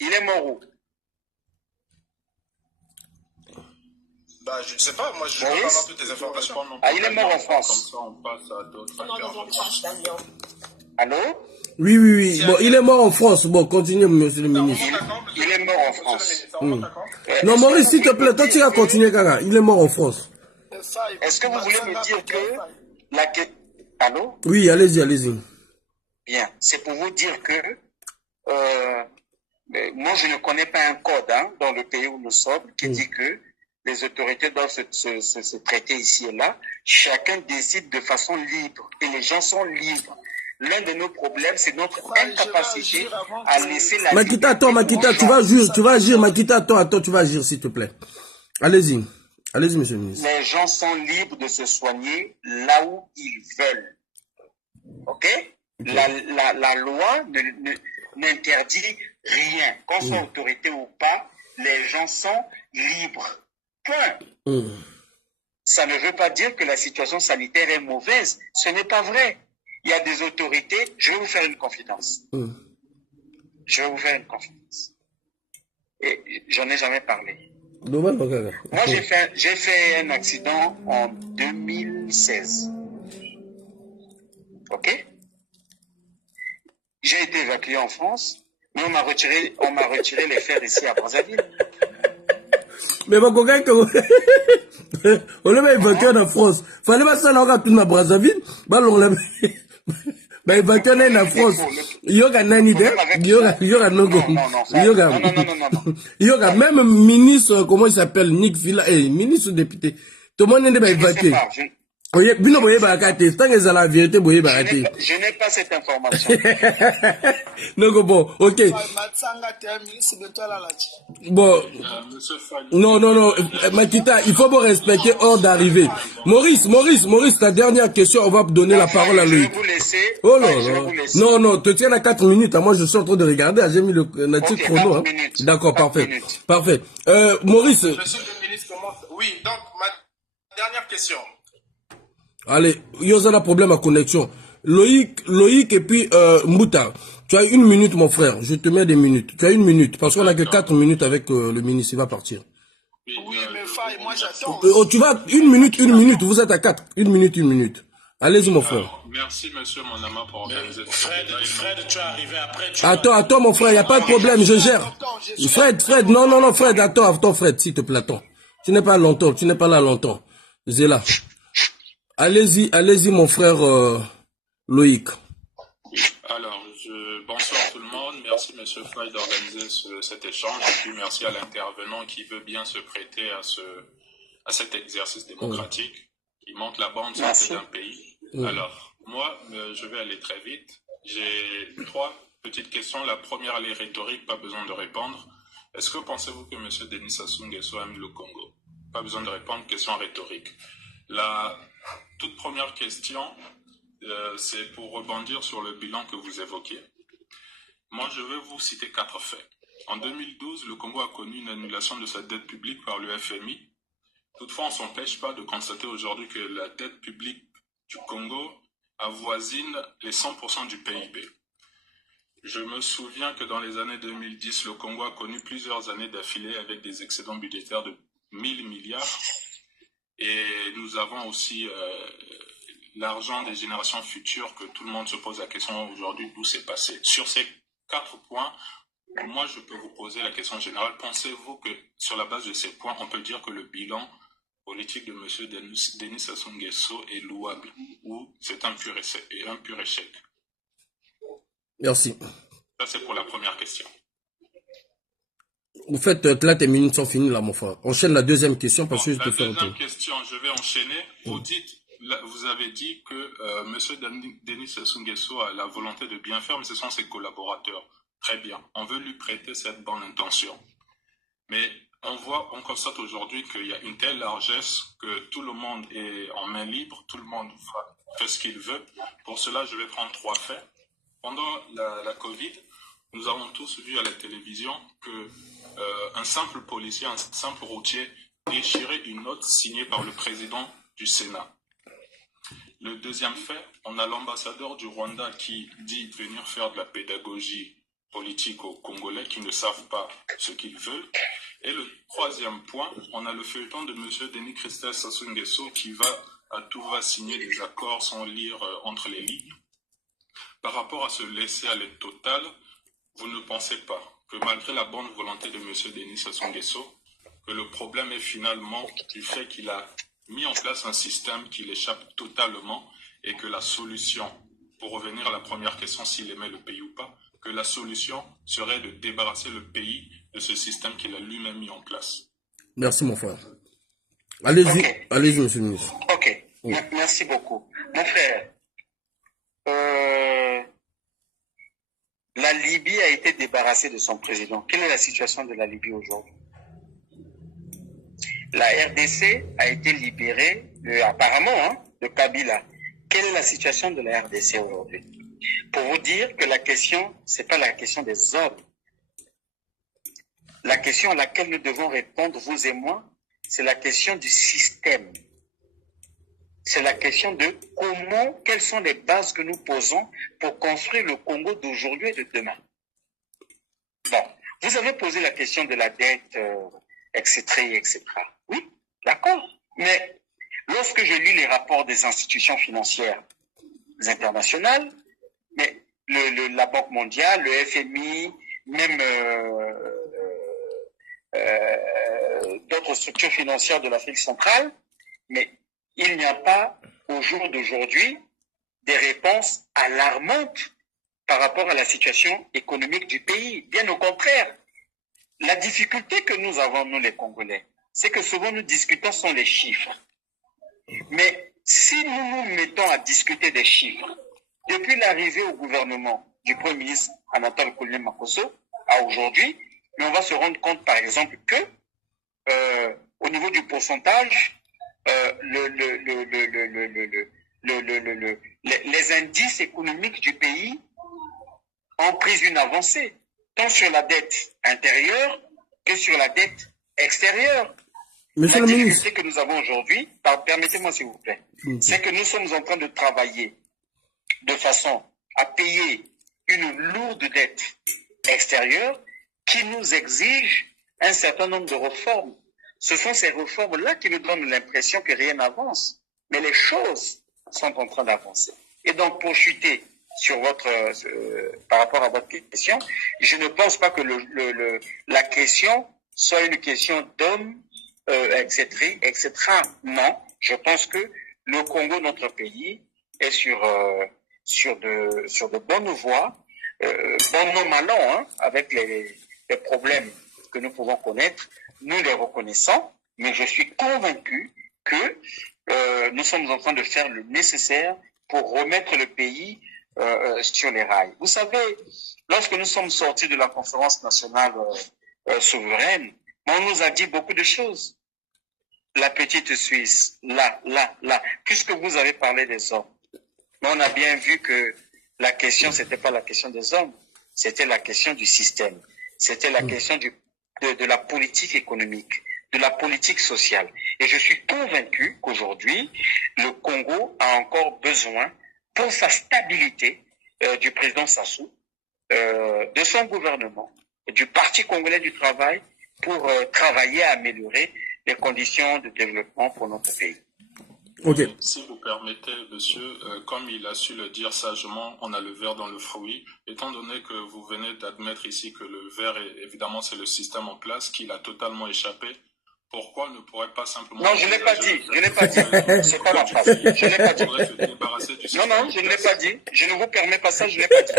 Il est mort où? Bah, je ne sais pas, moi je ne peux Maurice? pas avoir toutes les informations. Ah, il est mort en France. Comme ça, on passe à d'autres intervenants. Allô? Oui. Bon, il est mort en France. Bon, continue, monsieur le ministre. Il est mort en France. Non, Maurice, s'il te plaît, toi, tu vas continuer, Kaka. Il est mort en France. Est-ce que vous voulez me dire que la question... Allô? Oui, allez-y. Bien, c'est pour vous dire que moi, je ne connais pas un code dans le pays où nous sommes qui dit que les autorités doivent se traiter ici et là. Chacun décide de façon libre et les gens sont libres. L'un de nos problèmes, c'est notre incapacité à laisser la Makita, attends, tu vas agir, Makita, attends, tu vas agir, s'il te plaît. Allez-y, monsieur le ministre. Les gens sont libres de se soigner là où ils veulent. Ok? La loi n'interdit rien. Qu'on soit autorité ou pas, les gens sont libres. Point. Ça ne veut pas dire que la situation sanitaire est mauvaise. Ce n'est pas vrai. Il y a des autorités. Je vais vous faire une confidence. Et j'en ai jamais parlé. Moi, j'ai fait un accident en 2016. Ok? J'ai été évacué en France, mais on m'a retiré les fers ici à Brazzaville. Mais bon, quand on l'a évacué en France. Fallait pas ça là, tout ma Brazzaville. On l'a évacué en France. Yoga nani de, yoga nogo. Yoga même ministre, comment il s'appelle, Nick Villa, ministre député. Tout le monde n'est pas évacué. Je n'ai pas cette information. Donc bon, ok. Bon, non, Makita, il faut respecter hors d'arrivée. Maurice, ta dernière question, on va donner la parole à lui. Je vais vous laisser. Oh non, te tiens à 4 minutes. Moi, je suis en train de regarder. J'ai mis le petit chrono. D'accord, parfait. Maurice. Monsieur le ministre, oui, donc ma dernière question. Allez, il y a un problème à connexion. Loïc et puis Mouta. Tu as 1 minute, mon frère. Je te mets des minutes. Tu as 1 minute. Parce qu'on n'a que 4 minutes avec le ministre. Il va partir. Oui, mais Faye, moi j'attends. Tu vas 1 minute. Vous êtes à 4. 1 minute. Allez-y, mon frère. Alors, merci, monsieur Monama, pour organiser Fred, tu es arrivé après. Attends, mon frère. Il n'y a pas de problème. Je gère. Fred. Non, Fred. Attends, Fred, s'il te plaît. Attends. Tu n'es pas là longtemps. Zéla. Allez-y, mon frère Loïc. Alors, bonsoir tout le monde. Merci, monsieur Faye, d'organiser cet échange. Et puis, merci à l'intervenant qui veut bien se prêter à cet exercice démocratique qui montre la bonne santé d'un pays. Alors, moi, je vais aller très vite. J'ai 3 petites questions. La première, elle est rhétorique, pas besoin de répondre. Est-ce que pensez-vous que monsieur Denis Sassou Nguesso aime le Congo? Pas besoin de répondre, question rhétorique. La toute première question, c'est pour rebondir sur le bilan que vous évoquez. Moi, je vais vous citer 4 faits. En 2012, le Congo a connu une annulation de sa dette publique par le FMI. Toutefois, on ne s'empêche pas de constater aujourd'hui que la dette publique du Congo a avoisine les 100% du PIB. Je me souviens que dans les années 2010, le Congo a connu plusieurs années d'affilée avec des excédents budgétaires de 1000 milliards. Et nous avons aussi l'argent des générations futures que tout le monde se pose la question aujourd'hui d'où c'est passé. Sur ces 4 points, moi je peux vous poser la question générale. Pensez-vous que sur la base de ces points, on peut dire que le bilan politique de M. Denis Sassou Nguesso est louable ou c'est un pur échec? Merci. Ça c'est pour la première question. Vous faites là, tes minutes sont finies là, mon frère. Enchaîne la deuxième question parce que je te fais la deuxième question, je vais enchaîner. Vous avez dit que M. Denis Sassou Nguesso a la volonté de bien faire, mais ce sont ses collaborateurs. Très bien, on veut lui prêter cette bonne intention. Mais on constate aujourd'hui qu'il y a une telle largesse que tout le monde est en main libre, tout le monde fait ce qu'il veut. Pour cela, je vais prendre 3 faits. Pendant la Covid, nous avons tous vu à la télévision que un simple policier, un simple routier déchirait une note signée par le président du Sénat. Le deuxième fait, on a l'ambassadeur du Rwanda qui dit venir faire de la pédagogie politique aux Congolais qui ne savent pas ce qu'ils veulent. Et le troisième point, on a le feuilleton de M. Denis Christophe Sassou Nguesso qui va signer des accords sans lire entre les lignes. Par rapport à ce laisser-aller total, vous ne pensez pas que malgré la bonne volonté de M. Denis Sassou Nguesso, que le problème est finalement du fait qu'il a mis en place un système qui l'échappe totalement et que la solution, pour revenir à la première question s'il aimait le pays ou pas, que la solution serait de débarrasser le pays de ce système qu'il a lui-même mis en place. Merci mon frère. Allez-y, allez-y monsieur le ministre. Ok, merci beaucoup. Mon frère, la Libye a été débarrassée de son président. Quelle est la situation de la Libye aujourd'hui? La RDC a été libérée, apparemment, de Kabila. Quelle est la situation de la RDC aujourd'hui? Pour vous dire que la question, ce n'est pas la question des hommes. La question à laquelle nous devons répondre, vous et moi, c'est la question du système. C'est la question de quelles sont les bases que nous posons pour construire le Congo d'aujourd'hui et de demain. Bon, vous avez posé la question de la dette, etc., etc. Oui, d'accord. Mais lorsque je lis les rapports des institutions financières internationales, mais la Banque mondiale, le FMI, même d'autres structures financières de l'Afrique centrale, mais il n'y a pas, au jour d'aujourd'hui, des réponses alarmantes par rapport à la situation économique du pays. Bien au contraire, la difficulté que nous avons, nous les Congolais, c'est que souvent nous discutons sur les chiffres. Mais si nous nous mettons à discuter des chiffres, depuis l'arrivée au gouvernement du Premier ministre Anatole Koulibaly Makosso à aujourd'hui, mais on va se rendre compte, par exemple, que au niveau du pourcentage, les indices économiques du pays ont pris une avancée, tant sur la dette intérieure que sur la dette extérieure. Monsieur la le difficulté ministre, que nous avons aujourd'hui, permettez-moi s'il vous plaît, c'est que nous sommes en train de travailler de façon à payer une lourde dette extérieure qui nous exige un certain nombre de réformes. Ce sont ces réformes-là qui nous donnent l'impression que rien n'avance. Mais les choses sont en train d'avancer. Et donc, pour chuter sur par rapport à votre question, je ne pense pas que la question soit une question d'hommes, etc., etc. Non, je pense que le Congo, notre pays, est sur de bonnes voies, bon an, mal an, avec les problèmes que nous pouvons connaître, nous les reconnaissons, mais je suis convaincu que nous sommes en train de faire le nécessaire pour remettre le pays sur les rails. Vous savez, lorsque nous sommes sortis de la conférence nationale souveraine, on nous a dit beaucoup de choses. La petite Suisse, là, puisque vous avez parlé des hommes, mais on a bien vu que la question, c'était pas la question des hommes, c'était la question du système, c'était la question de la politique économique, de la politique sociale. Et je suis convaincu qu'aujourd'hui, le Congo a encore besoin pour sa stabilité du président Sassou, de son gouvernement, du Parti congolais du travail, pour travailler à améliorer les conditions de développement pour notre pays. Ok. Si vous permettez, monsieur, comme il a su le dire sagement, on a le verre dans le fruit. Étant donné que vous venez d'admettre ici que le verre, évidemment, c'est le système en place, qu'il a totalement échappé, pourquoi ne pourrait pas simplement... Non, je ne l'ai pas dit. Je n'ai pas dit. C'est pas ma phrase. Je n'ai pas dit. Non, non, je ne l'ai pas dit. Je ne vous permets pas ça, je ne l'ai pas dit.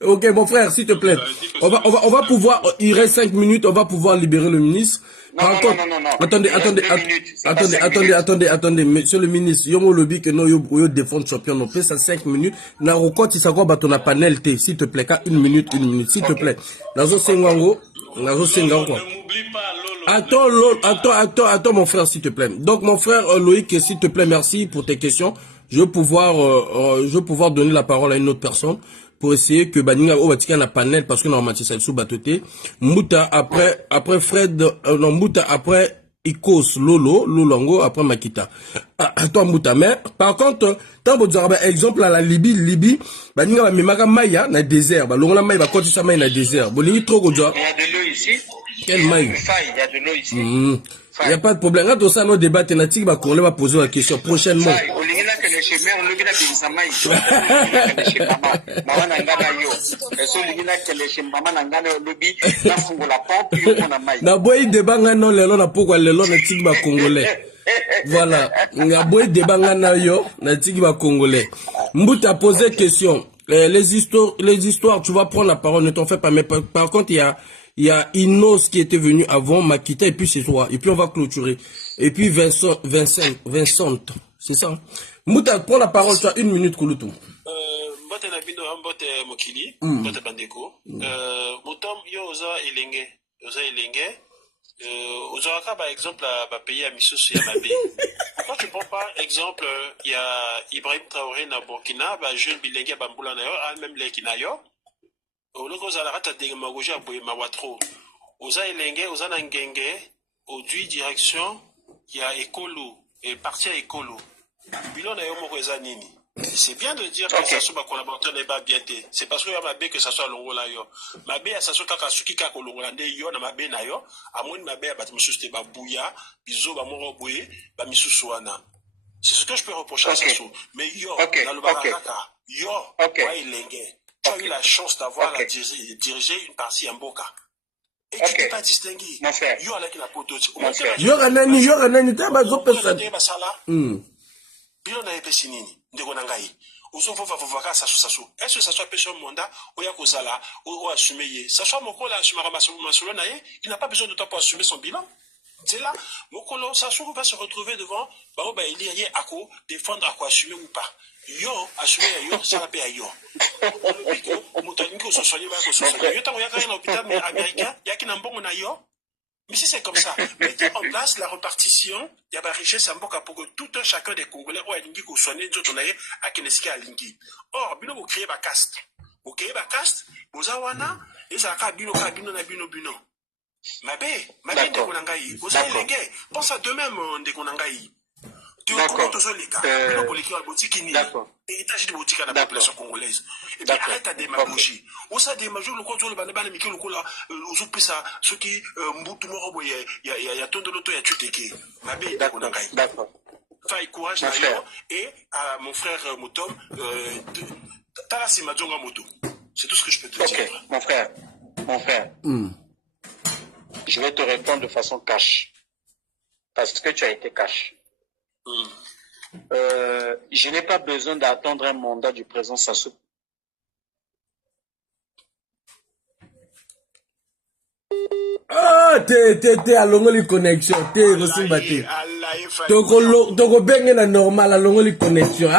Ok, mon frère, s'il te plaît. On va pouvoir, il reste 5 minutes, on va pouvoir libérer le ministre. Non. Attendez, monsieur le ministre, yomo lobby que nous yo défendre champion, on fait ça 5 minutes. Na rokot, si ça va battre la panel T, s'il te plaît, 1 minute, s'il te plaît. Nazo Sengango, quoi. Attends, mon frère, s'il te plaît. Donc, mon frère Loïc, s'il te plaît, merci pour tes questions. Je vais pouvoir donner la parole à une autre personne pour essayer que Baninga Obatika na panel parce que normalement c'est sous batoté. Mouta après Fred, non Mouta après Ikos Lolongo après Makita. Attends Mouta, mais par contre, tant que vous exemple à la Libye, Baninga va memaka Maya na désert, longola Maya va continuer sa Maya na désert. Bolingi trop go. Il y a de l'eau ici. Quel Maya? Il y a de l'eau ici. Il n'y a pas de problème. Quand on s'en débat, Ténatique va poser la question prochainement. Na boy débat non lelo na pourquoi lelo na tiki ba congolais. Voilà. Na boy débat na yo na tiki ba congolais. Mbuta a posé question. Les histoires, tu vas prendre la parole, ne t'en fais pas. Mais par contre, il y a Inos qui était venu avant, Makita, et puis c'est toi. Et puis on va clôturer. Et puis Vincent, c'est ça. Mouta, prends la parole, tu as 1 minute, Kouloutou. Mbote Nabino, Mbote Mokili, Mbote Bandeko. Moutom, yo oza Elenge. Oza Aka, par exemple, à pays à Missous et à Mabé. Pourquoi tu prends pas exemple, il y a Ibrahim Traoré na Burkina, jeune Bilengue à Bamboula Nayo, même les Kinayo. Oloko ozala kata démagogie à boye mawatro. Oza elenge, oza nangenge, odui direction, il y a écolo, et parti à écolo. Bilon na yo moko eza nini. C'est bien de dire que ça soit collaborateur n'est pas bien. C'est parce que y a mabé que ça soit longola yo. Mabé ça soit kaka suki kaka longola nde yo na mabé na yo. Amoni mabé ba mususte ba bouya, bizo ba moro boye, ba misusu wana. C'est ce que je peux reprocher à Sassou. Mais yo, dans le barakaka, yo, wa elenge. Tu as eu la chance d'avoir dirigé une partie en Boka. Et tu t'es pas distingué. Yo avec la poteau. Yo ranani, t'as pas d'autres personnes. Bilo na epesi nini ndeko na ngai ozovoka sasu est-ce que ça soit péché monda oya kozala o assumer ye ça soit mokolo assumera masolo na ye il n'a pas besoin de temps pour assumer son bilan. C'est là mokolo sasu va se retrouver devant ba élire ye ako défendre ako assumer ou pas yo assumer yo ça la paye yo motani ko so soigner ba ko so soigner yo tango ya ka na hôpital mais américain ya ki na mbongo na yo. Mais si c'est comme ça, mettez en place la répartition, il y a la richesse à Mboka pour que tout un chacun des Congolais ou à Lingi qu'on soit né d'autres naïe à Keneski à Lingi. Or, bino vous créez ma caste. Vous créez ma caste, vous awana, et ça a bino. Mabé, de Konangaï, vous avez les gars, pense à demain, de Konangaï. Tu comment tous les cas, bino pour l'équipe à boutique ni. Et étage de boutique à la population congolaise. Et puis arrête à démagogie. On s'est démagogie le contrôle banabana Mikel Lokola, aux autres ça, ceux qui Mboutou Morobo, il y a ton de l'auto, il y a Tuteke. Mabé, d'accord. Faille courage d'ailleurs. Et à mon frère Moutom, Tarasi Madjonga Moto. C'est tout ce que je peux te dire. Mon frère. Je vais te répondre de façon cash. Parce que tu as été cash. Je n'ai pas besoin d'attendre un mandat du président Sassou. Ah, t'es à l'ongoli connexion, t'es reçu battu. Toko bengue na normal à l'ongoli connexion.